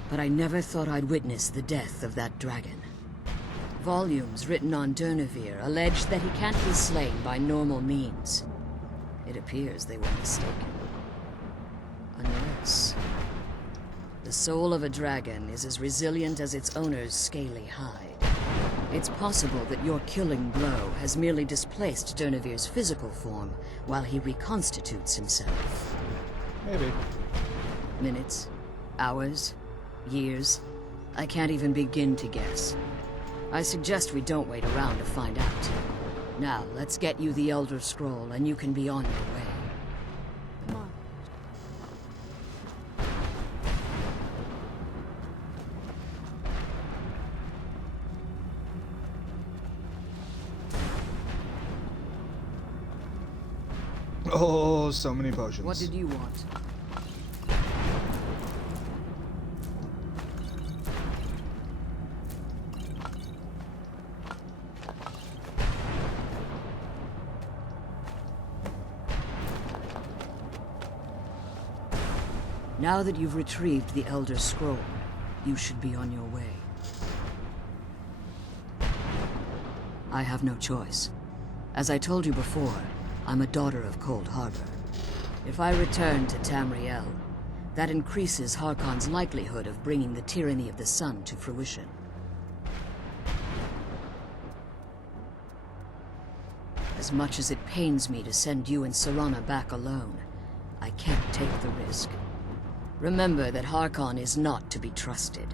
but I never thought I'd witness the death of that dragon. Volumes written on Durnevere allege that he can't be slain by normal means. It appears they were mistaken. Unless... the soul of a dragon is as resilient as its owner's scaly hide. It's possible that your killing blow has merely displaced Durnevere's physical form while he reconstitutes himself. Maybe. Minutes, hours, years. I can't even begin to guess. I suggest we don't wait around to find out. Now, let's get you the Elder Scroll and you can be on your way. Come on. Oh, so many potions. What did you want? Now that you've retrieved the Elder Scroll, you should be on your way. I have no choice. As I told you before, I'm a daughter of Cold Harbor. If I return to Tamriel, that increases Harkon's likelihood of bringing the tyranny of the sun to fruition. As much as it pains me to send you and Serana back alone, I can't take the risk. Remember that Harkon is not to be trusted.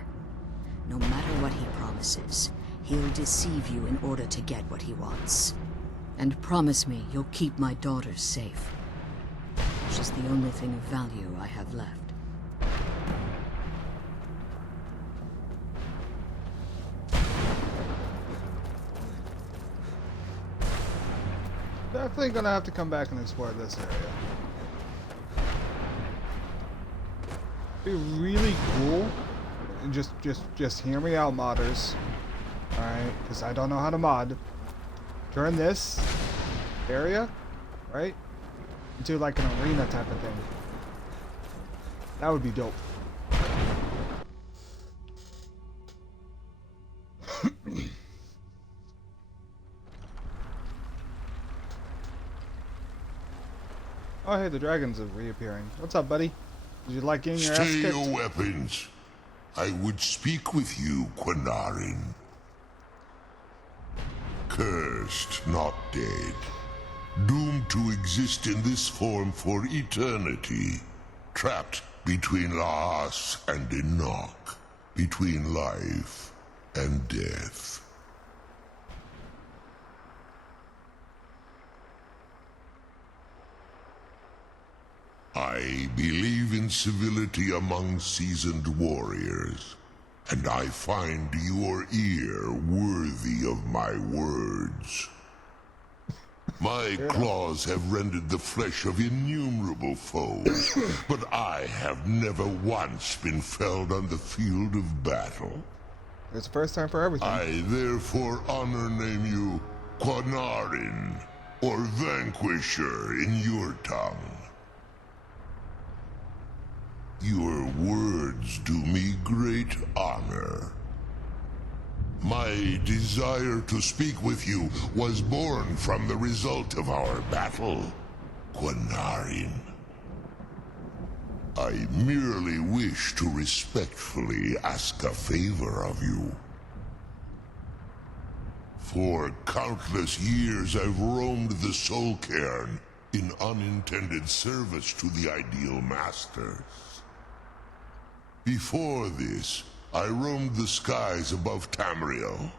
No matter what he promises, he'll deceive you in order to get what he wants. And promise me you'll keep my daughter safe. She's the only thing of value I have left. Definitely gonna have to come back and explore this area. Be really cool. And just hear me out, modders. Alright, because I don't know how to mod. Turn this area, right, into like an arena type of thing. That would be dope. Oh, hey, the dragons are reappearing. What's up, buddy? Did you like getting your ass Stay kicked? your weapons. I would speak with you, Quinarin. Cursed, not dead. Doomed to exist in this form for eternity. Trapped between Laas and Enoch. Between life and death. I believe in civility among seasoned warriors, and I find your ear worthy of my words. My claws have rended the flesh of innumerable foes, but I have never once been felled on the field of battle. It's the first time for everything. I therefore honor name you Quinarin, or Vanquisher in your tongue. Your words do me great honor. My desire to speak with you was born from the result of our battle, Quinarin. I merely wish to respectfully ask a favor of you. For countless years I've roamed the Soul Cairn in unintended service to the Ideal Masters. Before this, I roamed the skies above Tamriel.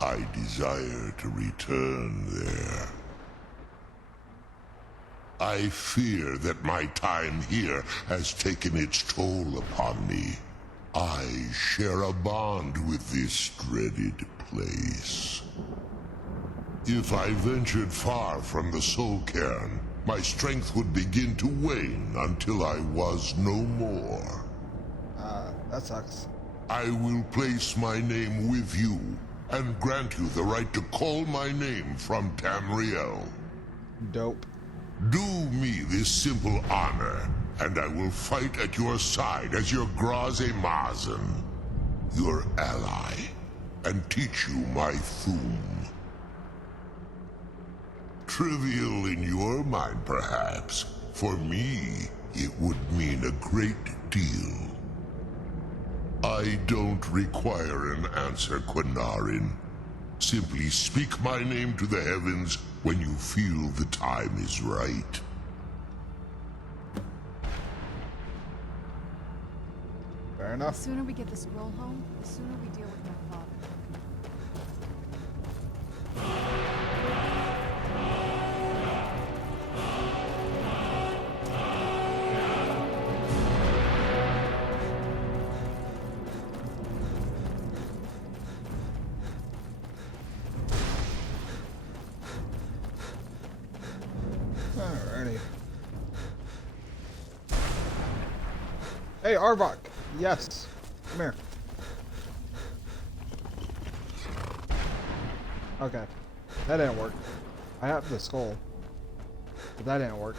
I desire to return there. I fear that my time here has taken its toll upon me. I share a bond with this dreaded place. If I ventured far from the Soul Cairn, my strength would begin to wane until I was no more. That sucks. I will place my name with you and grant you the right to call my name from Tamriel. Dope. Do me this simple honor, and I will fight at your side as your Graze Mazen, your ally, and teach you my Thum. Trivial in your mind, perhaps. For me, it would mean a great deal. I don't require an answer, Quinarin. Simply speak my name to the heavens when you feel the time is right. Fair enough. The sooner we get the scroll home, the sooner we deal with my father. Alrighty. Hey, Arvok. Yes. Come here. Okay. That didn't work. I have the skull. But that didn't work.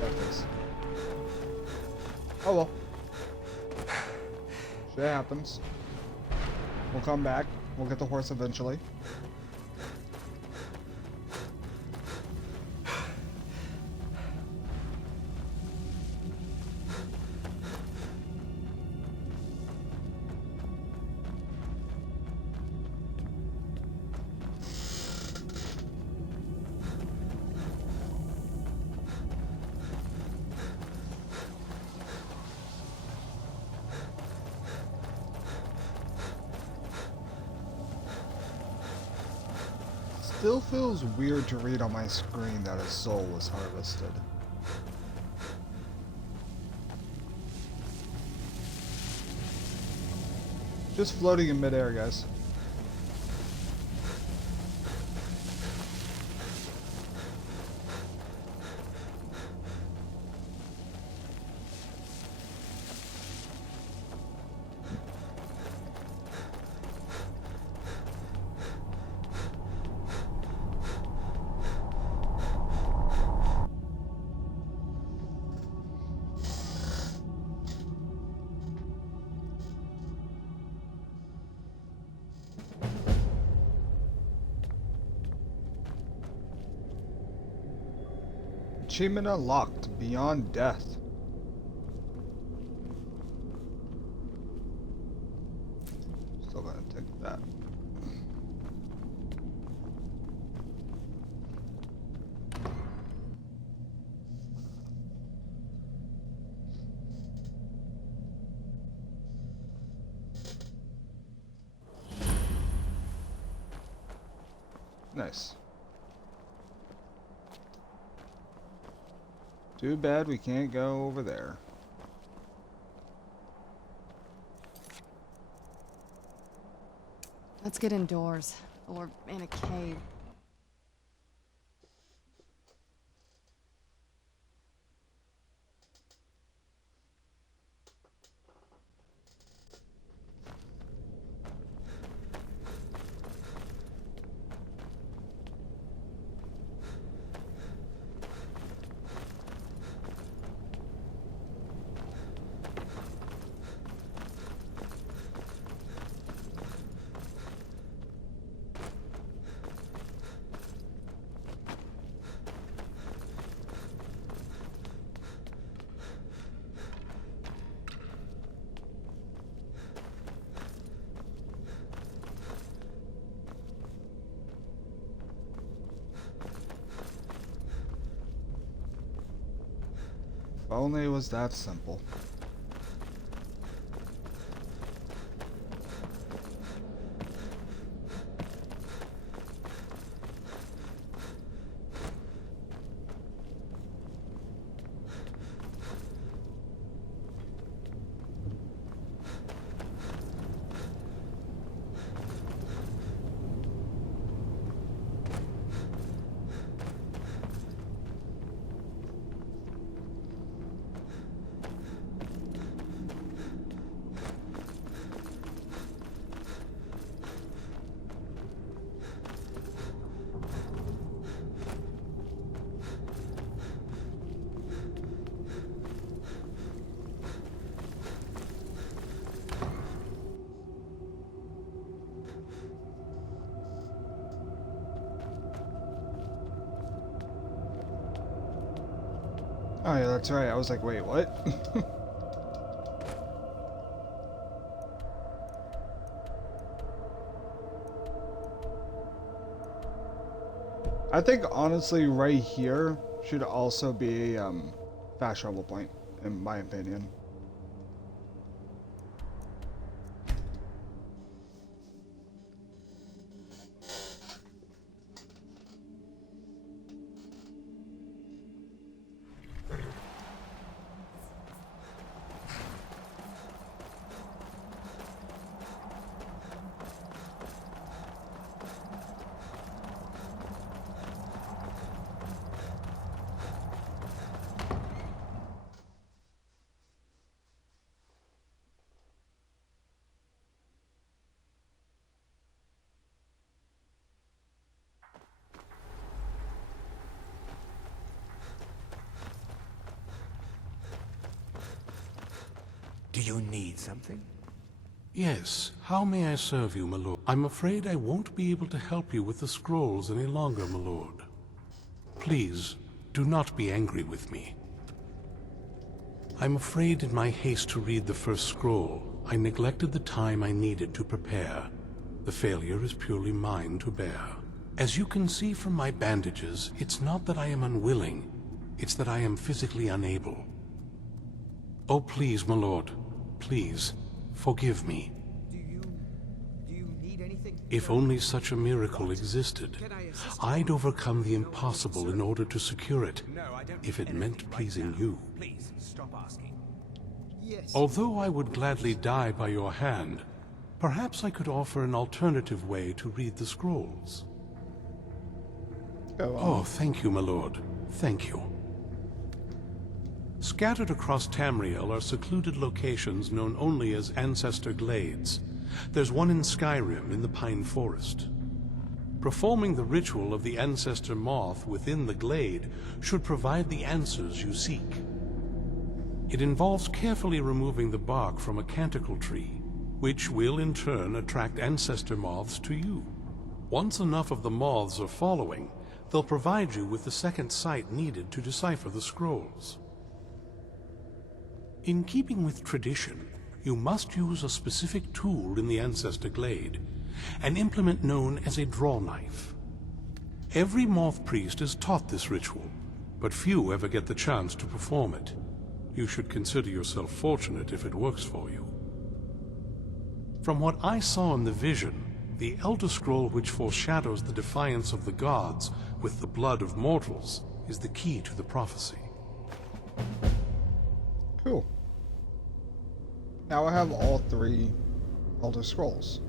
Got this. Oh well. Shit happens. We'll come back. We'll get the horse eventually. Still feels weird to read on my screen that his soul was harvested. Just floating in midair, guys. Achievement unlocked, Beyond Death. Still gonna take that. Nice. Too bad we can't go over there. Let's get indoors, or in a cave. If only it was that simple. Oh yeah, that's right. I was like, wait, what? I think honestly right here should also be a fast travel point, in my opinion. Do you need something? Yes, how may I serve you, my lord? I'm afraid I won't be able to help you with the scrolls any longer, my lord. Please, do not be angry with me. I'm afraid in my haste to read the first scroll, I neglected the time I needed to prepare. The failure is purely mine to bear. As you can see from my bandages, it's not that I am unwilling, it's that I am physically unable. Oh, please, my lord, please, forgive me. Do you need anything? If only such a miracle existed, I'd overcome the impossible in order to secure it, if it meant pleasing you. Please, stop asking. Yes. Although I would gladly die by your hand, perhaps I could offer an alternative way to read the scrolls. Oh, thank you, my lord. Thank you. Scattered across Tamriel are secluded locations known only as Ancestor Glades. There's one in Skyrim in the Pine Forest. Performing the ritual of the Ancestor Moth within the glade should provide the answers you seek. It involves carefully removing the bark from a canticle tree, which will in turn attract Ancestor Moths to you. Once enough of the moths are following, they'll provide you with the second sight needed to decipher the scrolls. In keeping with tradition, you must use a specific tool in the Ancestor Glade, an implement known as a draw knife. Every moth priest is taught this ritual, but few ever get the chance to perform it. You should consider yourself fortunate if it works for you. From what I saw in the vision, the Elder Scroll which foreshadows the defiance of the gods with the blood of mortals is the key to the prophecy. Cool. Now I have all 3 Elder Scrolls.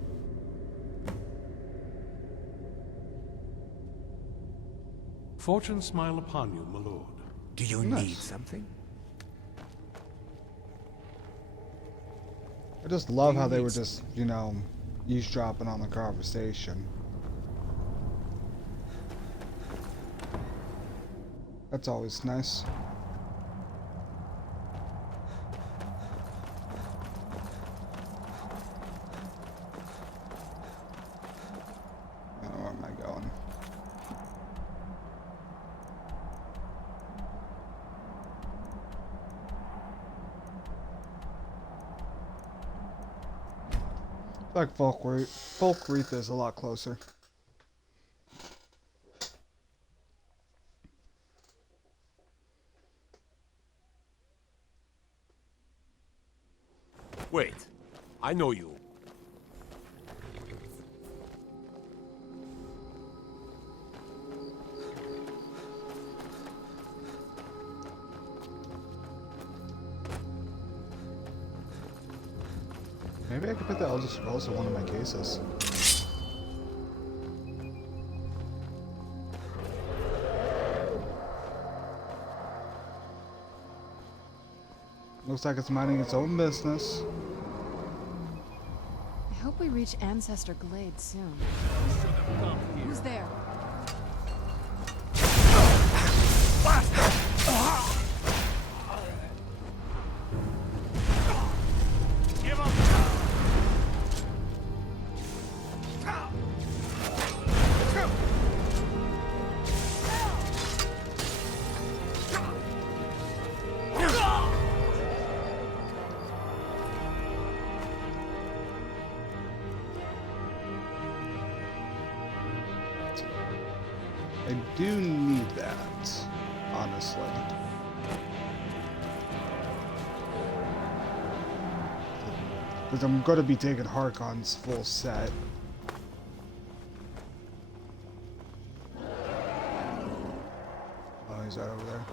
Fortune smile upon you, my lord. Do you need something? I just love how they were just, you know, eavesdropping on the conversation. That's always nice. Where am I going? I feel like Folkreath is a lot closer. Wait, I know you. Maybe I could put the Elder Scrolls in one of my cases. Looks like it's minding its own business. I hope we reach Ancestor Glade soon. Who's there? I do need that, honestly. Because I'm going to be taking Harkon's full set. Oh, he's right over there.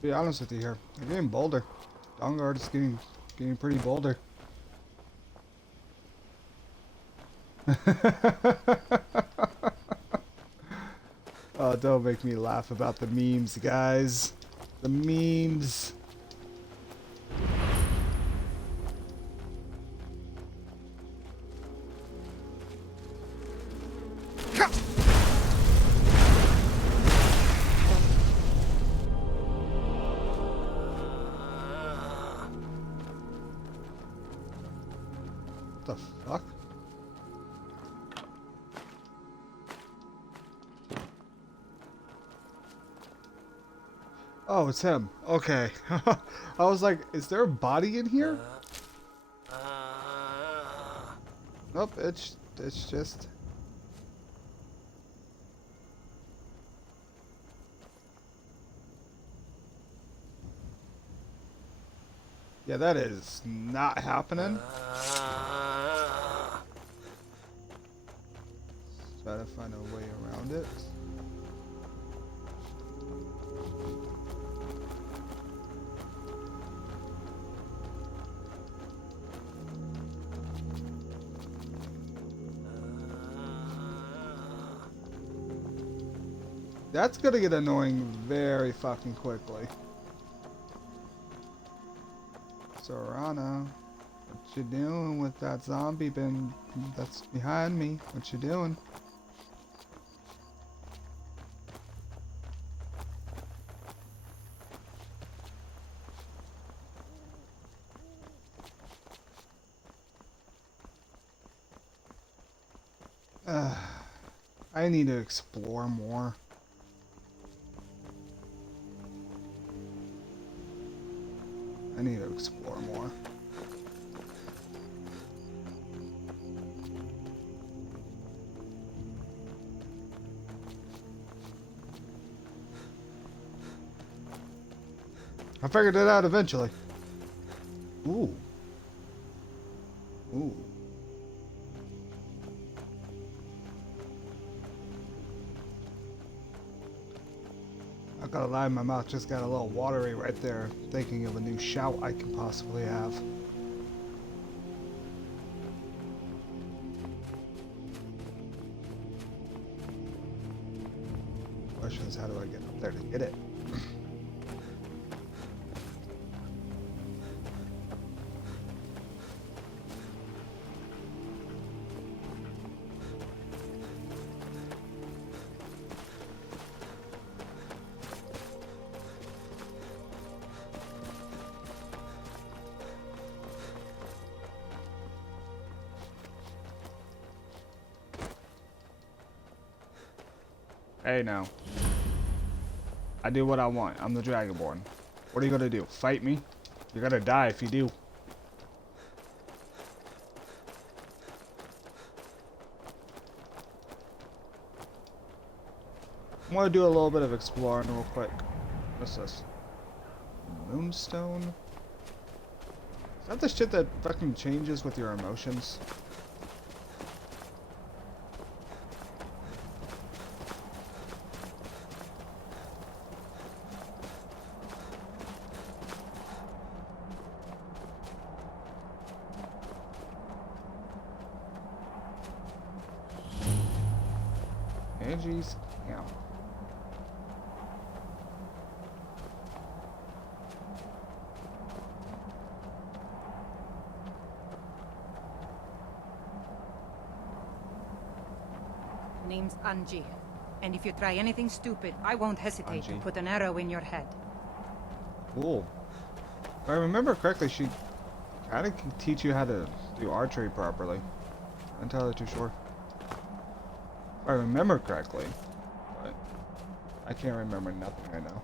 Be honest with you here, they're getting bolder. Dawnguard is getting pretty bolder. Oh, don't make me laugh about the memes, guys. The memes. What the fuck? Oh, it's him. Okay. I was like, is there a body in here? Nope, it's just... Yeah, that is not happening. Let's try to find a way around it. That's gonna get annoying very fucking quickly. Serana, what you doing with that zombie that's behind me? What you doing? I need to explore more. I need to explore more. I figured it out eventually. Ooh. Ooh. I gotta lie, my mouth just got a little watery right there, thinking of a new shout I can possibly have. Question is, how do I get up there to get it? Hey now. I do what I want. I'm the Dragonborn. What are you gonna do? Fight me? You're gonna die if you do. I'm gonna do a little bit of exploring real quick. What's this? Moonstone? Is that the shit that fucking changes with your emotions? Angie's camp. Name's Angie. And if you try anything stupid, I won't hesitate to put an arrow in your head. Cool. If I remember correctly, she kind of can teach you how to do archery properly. I'm not entirely too sure. If I remember correctly, but I can't remember nothing right now.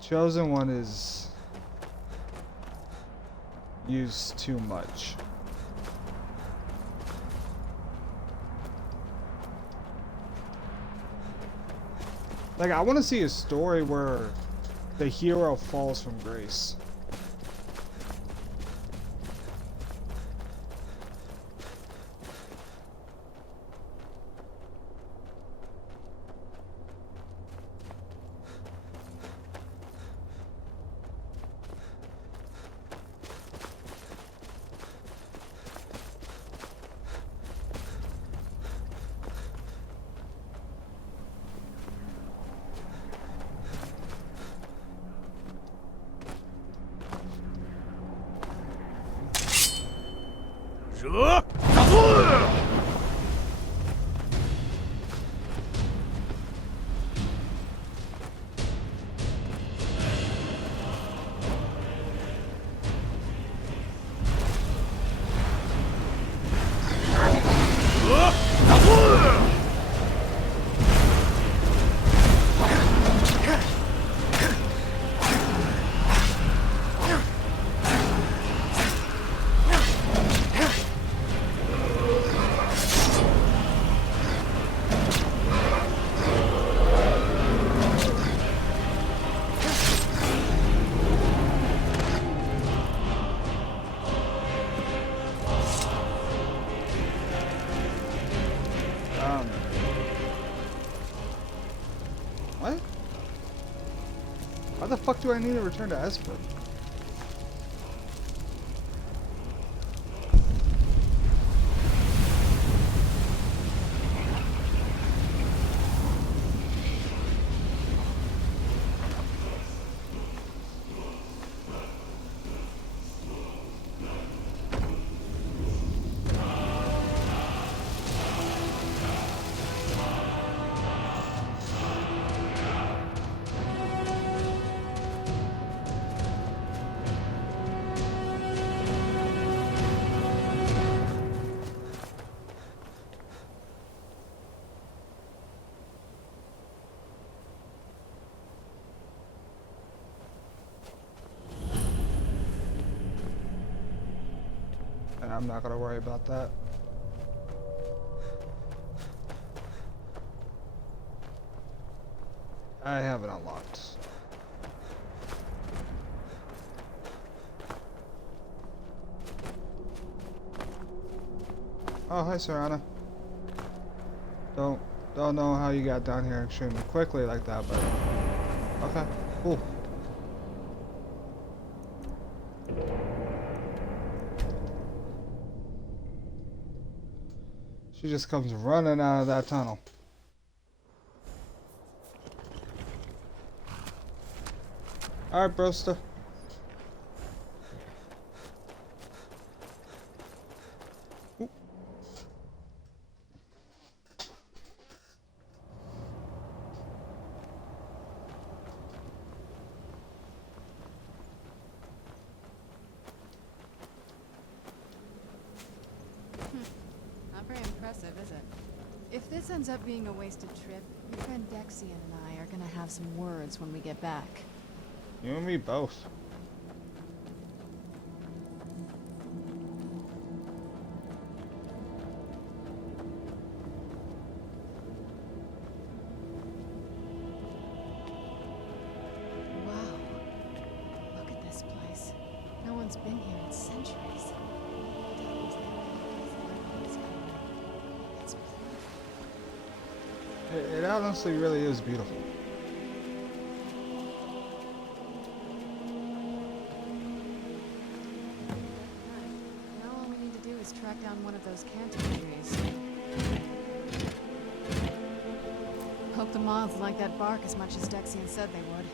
Chosen One is used too much. Like, I want to see a story where the hero falls from grace. What? Why the fuck do I need to return to Esper? I'm not gonna worry about that. I have it unlocked. Oh, hi, Serana. Don't know how you got down here extremely quickly like that, but okay, cool. She just comes running out of that tunnel. Alright, broster. Ooh. Not very impressive, is it? If this ends up being a wasted trip, your friend Dexian and I are gonna have some words when we get back. You and me both. Wow. Look at this place. No one's been here in centuries. It's beautiful. It honestly really is beautiful. Now all we need to do is track down one of those canto trees. Hope the moths like that bark as much as Dexian said they would.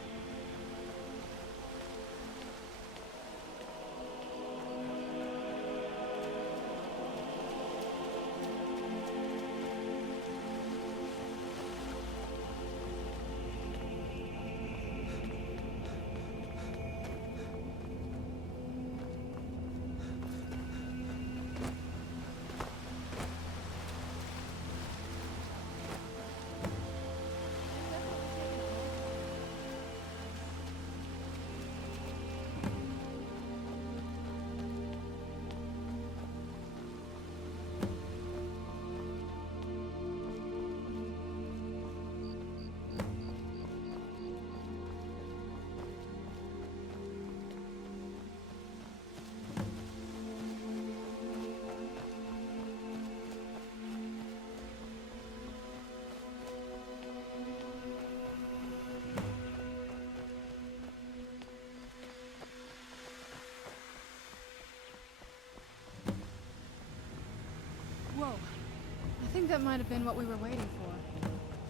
I think that might have been what we were waiting for.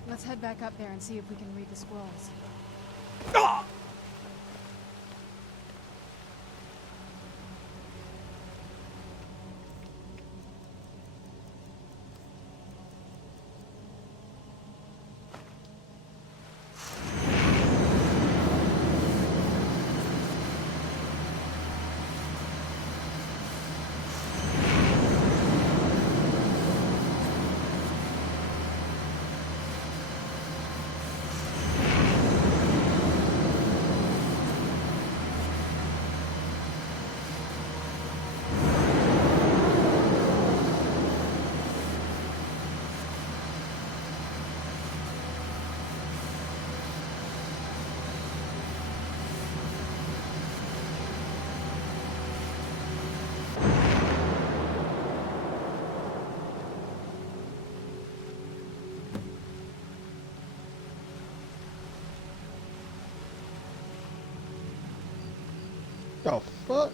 Let's head back up there and see if we can read the scrolls. The fuck?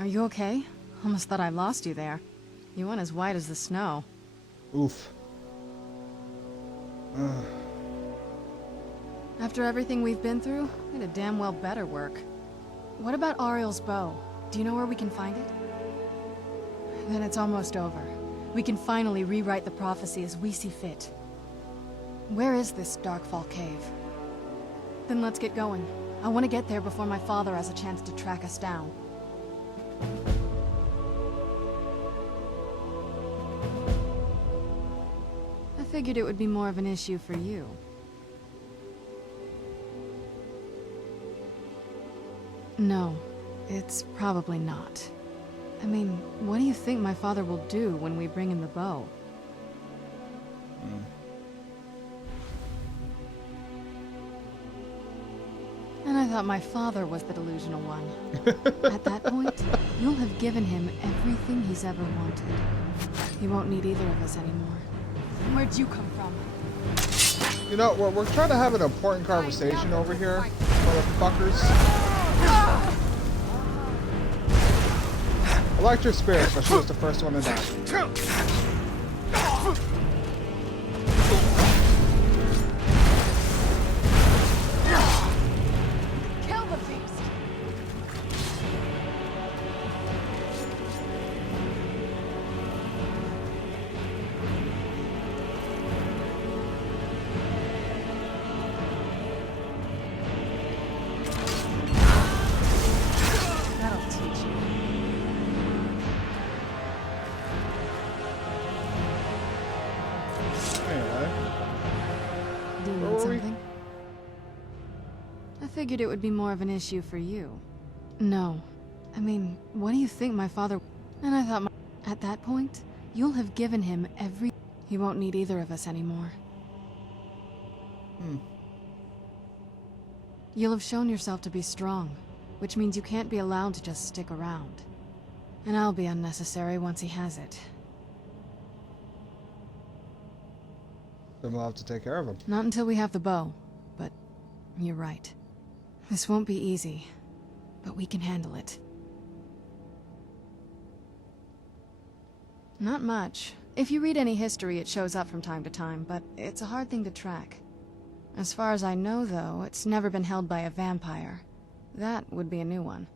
Are you okay? Almost thought I lost you there. You went as white as the snow. Oof. After everything we've been through, it'd damn well better work. What about Ariel's bow? Do you know where we can find it? Then it's almost over. We can finally rewrite the prophecy as we see fit. Where is this Darkfall cave? Then let's get going. I want to get there before my father has a chance to track us down. I figured it would be more of an issue for you. No, it's probably not. I mean, what do you think my father will do when we bring him the bow? And I thought my father was the delusional one. At that point, you'll have given him everything he's ever wanted. He won't need either of us anymore. Where'd you come from? You know, we're trying to have an important conversation over here, motherfuckers. I liked your spirit, but she was the first one to die. Kill the beast! That'll teach you. Do you need something? I figured it would be more of an issue for you. No. I mean, what do you think my father... And I thought at that point, you'll have given him every... He won't need either of us anymore. You'll have shown yourself to be strong, which means you can't be allowed to just stick around. And I'll be unnecessary once he has it. Then we'll have to take care of him. Not until we have the bow, but you're right. This won't be easy, but we can handle it. Not much. If you read any history, it shows up from time to time, but it's a hard thing to track. As far as I know, though, it's never been held by a vampire. That would be a new one.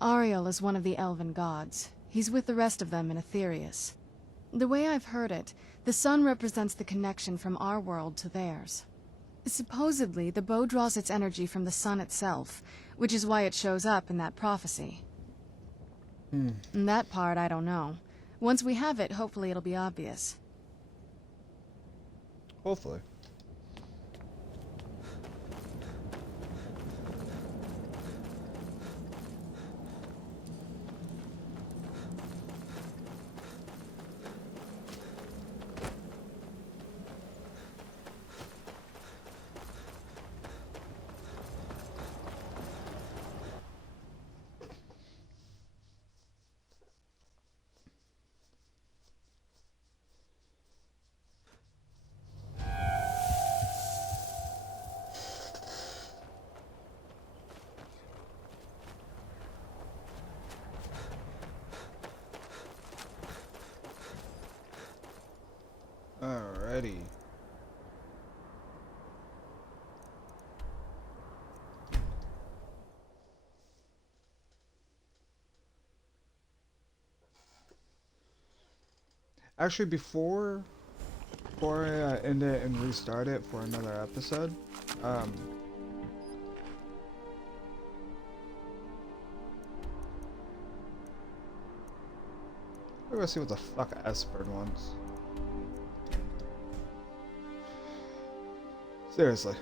Ariel is one of the elven gods. He's with the rest of them in Aetherius. The way I've heard it, the sun represents the connection from our world to theirs. Supposedly, the bow draws its energy from the sun itself, which is why it shows up in that prophecy. And that part, I don't know. Once we have it, hopefully it'll be obvious. Hopefully. Alrighty. Actually, before I end it and restart it for another episode, we're gonna see what the fuck Esper wants. Seriously,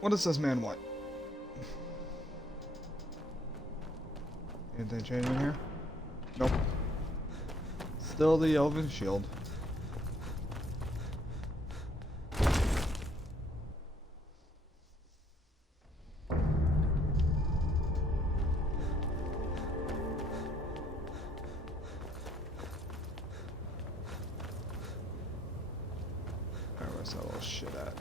what does this man want? Anything changing here? Nope. Still the Elven Shield. Alright, where's that little shit at?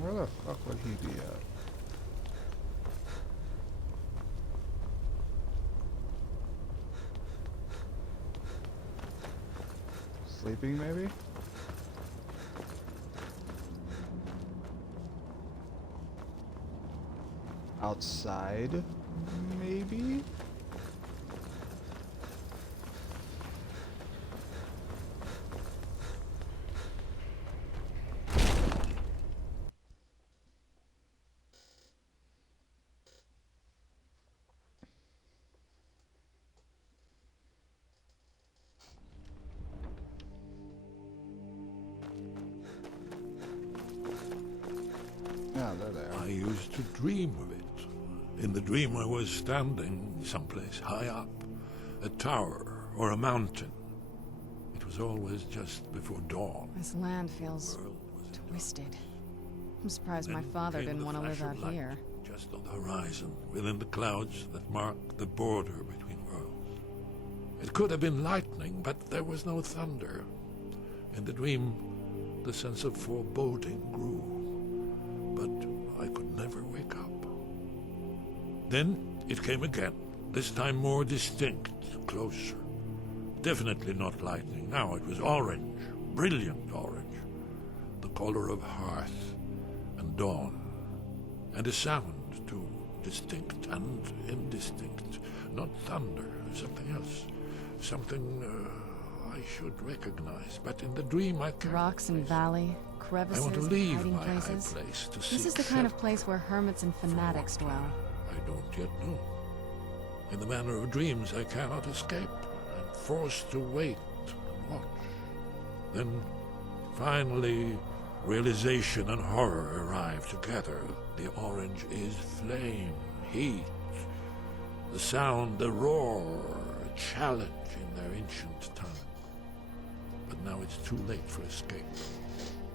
Where the fuck would he be at? Sleeping, maybe? Outside, maybe? I used to dream of it. In the dream I was standing someplace high up, a tower or a mountain. It was always just before dawn. This land feels twisted. I'm surprised my father didn't want to live out here. Just on the horizon, within the clouds that mark the border between worlds. It could have been lightning, but there was no thunder. In the dream, the sense of foreboding grew. But I could never wake up. Then it came again, this time more distinct, closer. Definitely not lightning. Now it was orange, brilliant orange. The color of hearth and dawn. And a sound, too, distinct and indistinct. Not thunder, something else. Something I should recognize, but in the dream I can't. Rocks and valley, crevices, I want to leave hiding my places. high place to This is seek the kind of shelter. place where hermits and fanatics dwell. I don't yet know. In the manner of dreams, I cannot escape. I'm forced to wait and watch. Then, finally, realization and horror arrive together. The orange is flame, heat, the sound, the roar, a challenge in their ancient tongue. But now it's too late for escape.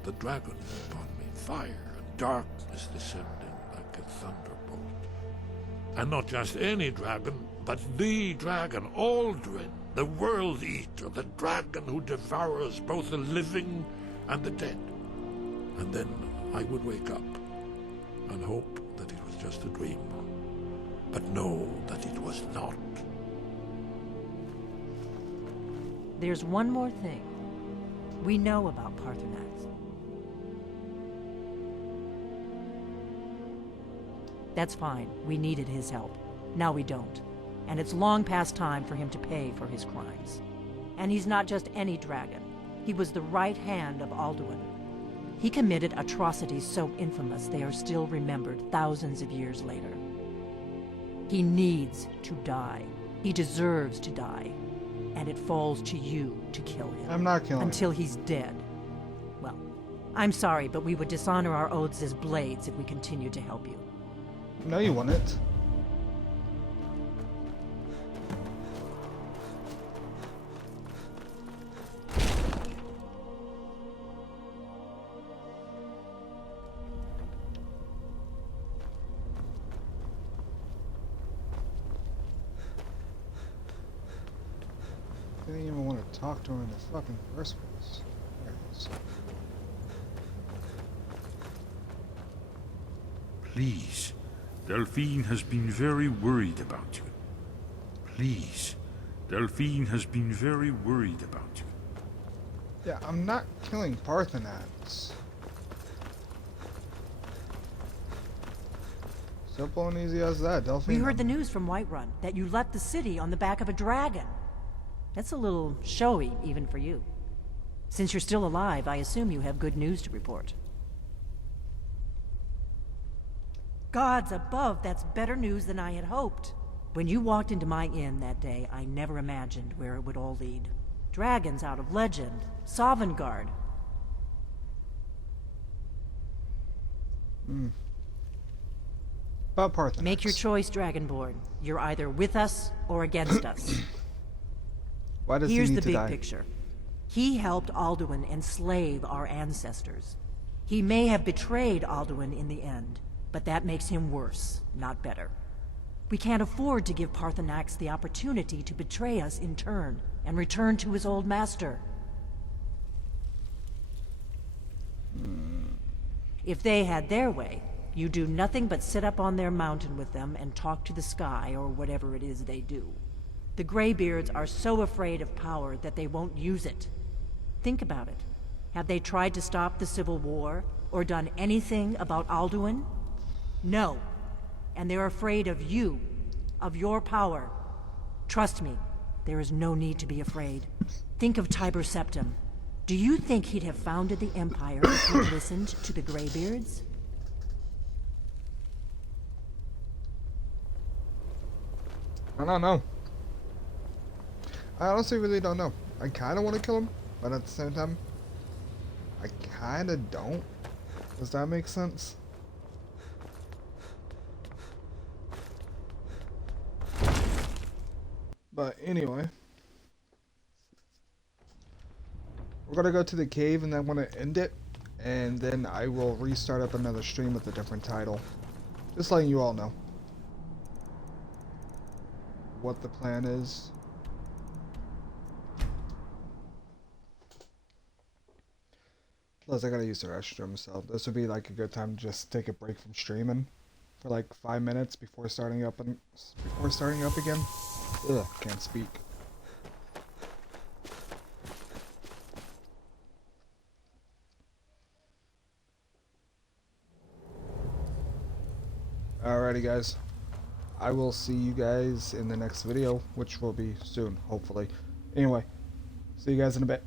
The dragon is upon me, fire and darkness descending like a thunderbolt. And not just any dragon, but the dragon, Aldrin, the World Eater, the dragon who devours both the living and the dead. And then I would wake up and hope that it was just a dream, but know that it was not. There's one more thing. We know about Paarthurnax. That's fine. We needed his help. Now we don't. And it's long past time for him to pay for his crimes. And he's not just any dragon. He was the right hand of Alduin. He committed atrocities so infamous they are still remembered thousands of years later. He needs to die. He deserves to die. And it falls to you to kill him. I'm not killing him. Until he's dead. Well, I'm sorry, but we would dishonor our oaths as blades if we continued to help you. No, you wouldn't. Didn't even want to talk to her in the fucking first place. There it is. Please. Delphine has been very worried about you. Please. Delphine has been very worried about you. Yeah, I'm not killing Parthenax. Simple and easy as that, Delphine. We heard the news from Whiterun that you left the city on the back of a dragon. That's a little showy, even for you. Since you're still alive, I assume you have good news to report. Gods above, that's better news than I had hoped. When you walked into my inn that day, I never imagined where it would all lead. Dragons out of legend, Sovngarde. About Parthenax. Make your choice, Dragonborn. You're either with us or against us. Why does Here's he need the to big die? picture. He helped Alduin enslave our ancestors. He may have betrayed Alduin in the end, but that makes him worse, not better. We can't afford to give Parthenax the opportunity to betray us in turn and return to his old master. If they had their way, you do nothing but sit up on their mountain with them and talk to the sky or whatever it is they do. The Greybeards are so afraid of power that they won't use it. Think about it. Have they tried to stop the Civil War or done anything about Alduin? No. And they're afraid of you, of your power. Trust me, there is no need to be afraid. Think of Tiber Septim. Do you think he'd have founded the Empire if he'd listened to the Greybeards? I don't know. I honestly really don't know. I kind of want to kill him, but at the same time, I kind of don't. Does that make sense? But anyway, we're gonna go to the cave and then want to end it, and then I will restart up another stream with a different title. Just letting you all know what the plan is. Plus, I gotta use the restroom, so this would be like a good time to just take a break from streaming for like 5 minutes before starting up again. Ugh, can't speak. Alrighty, guys. I will see you guys in the next video, which will be soon, hopefully. Anyway, see you guys in a bit.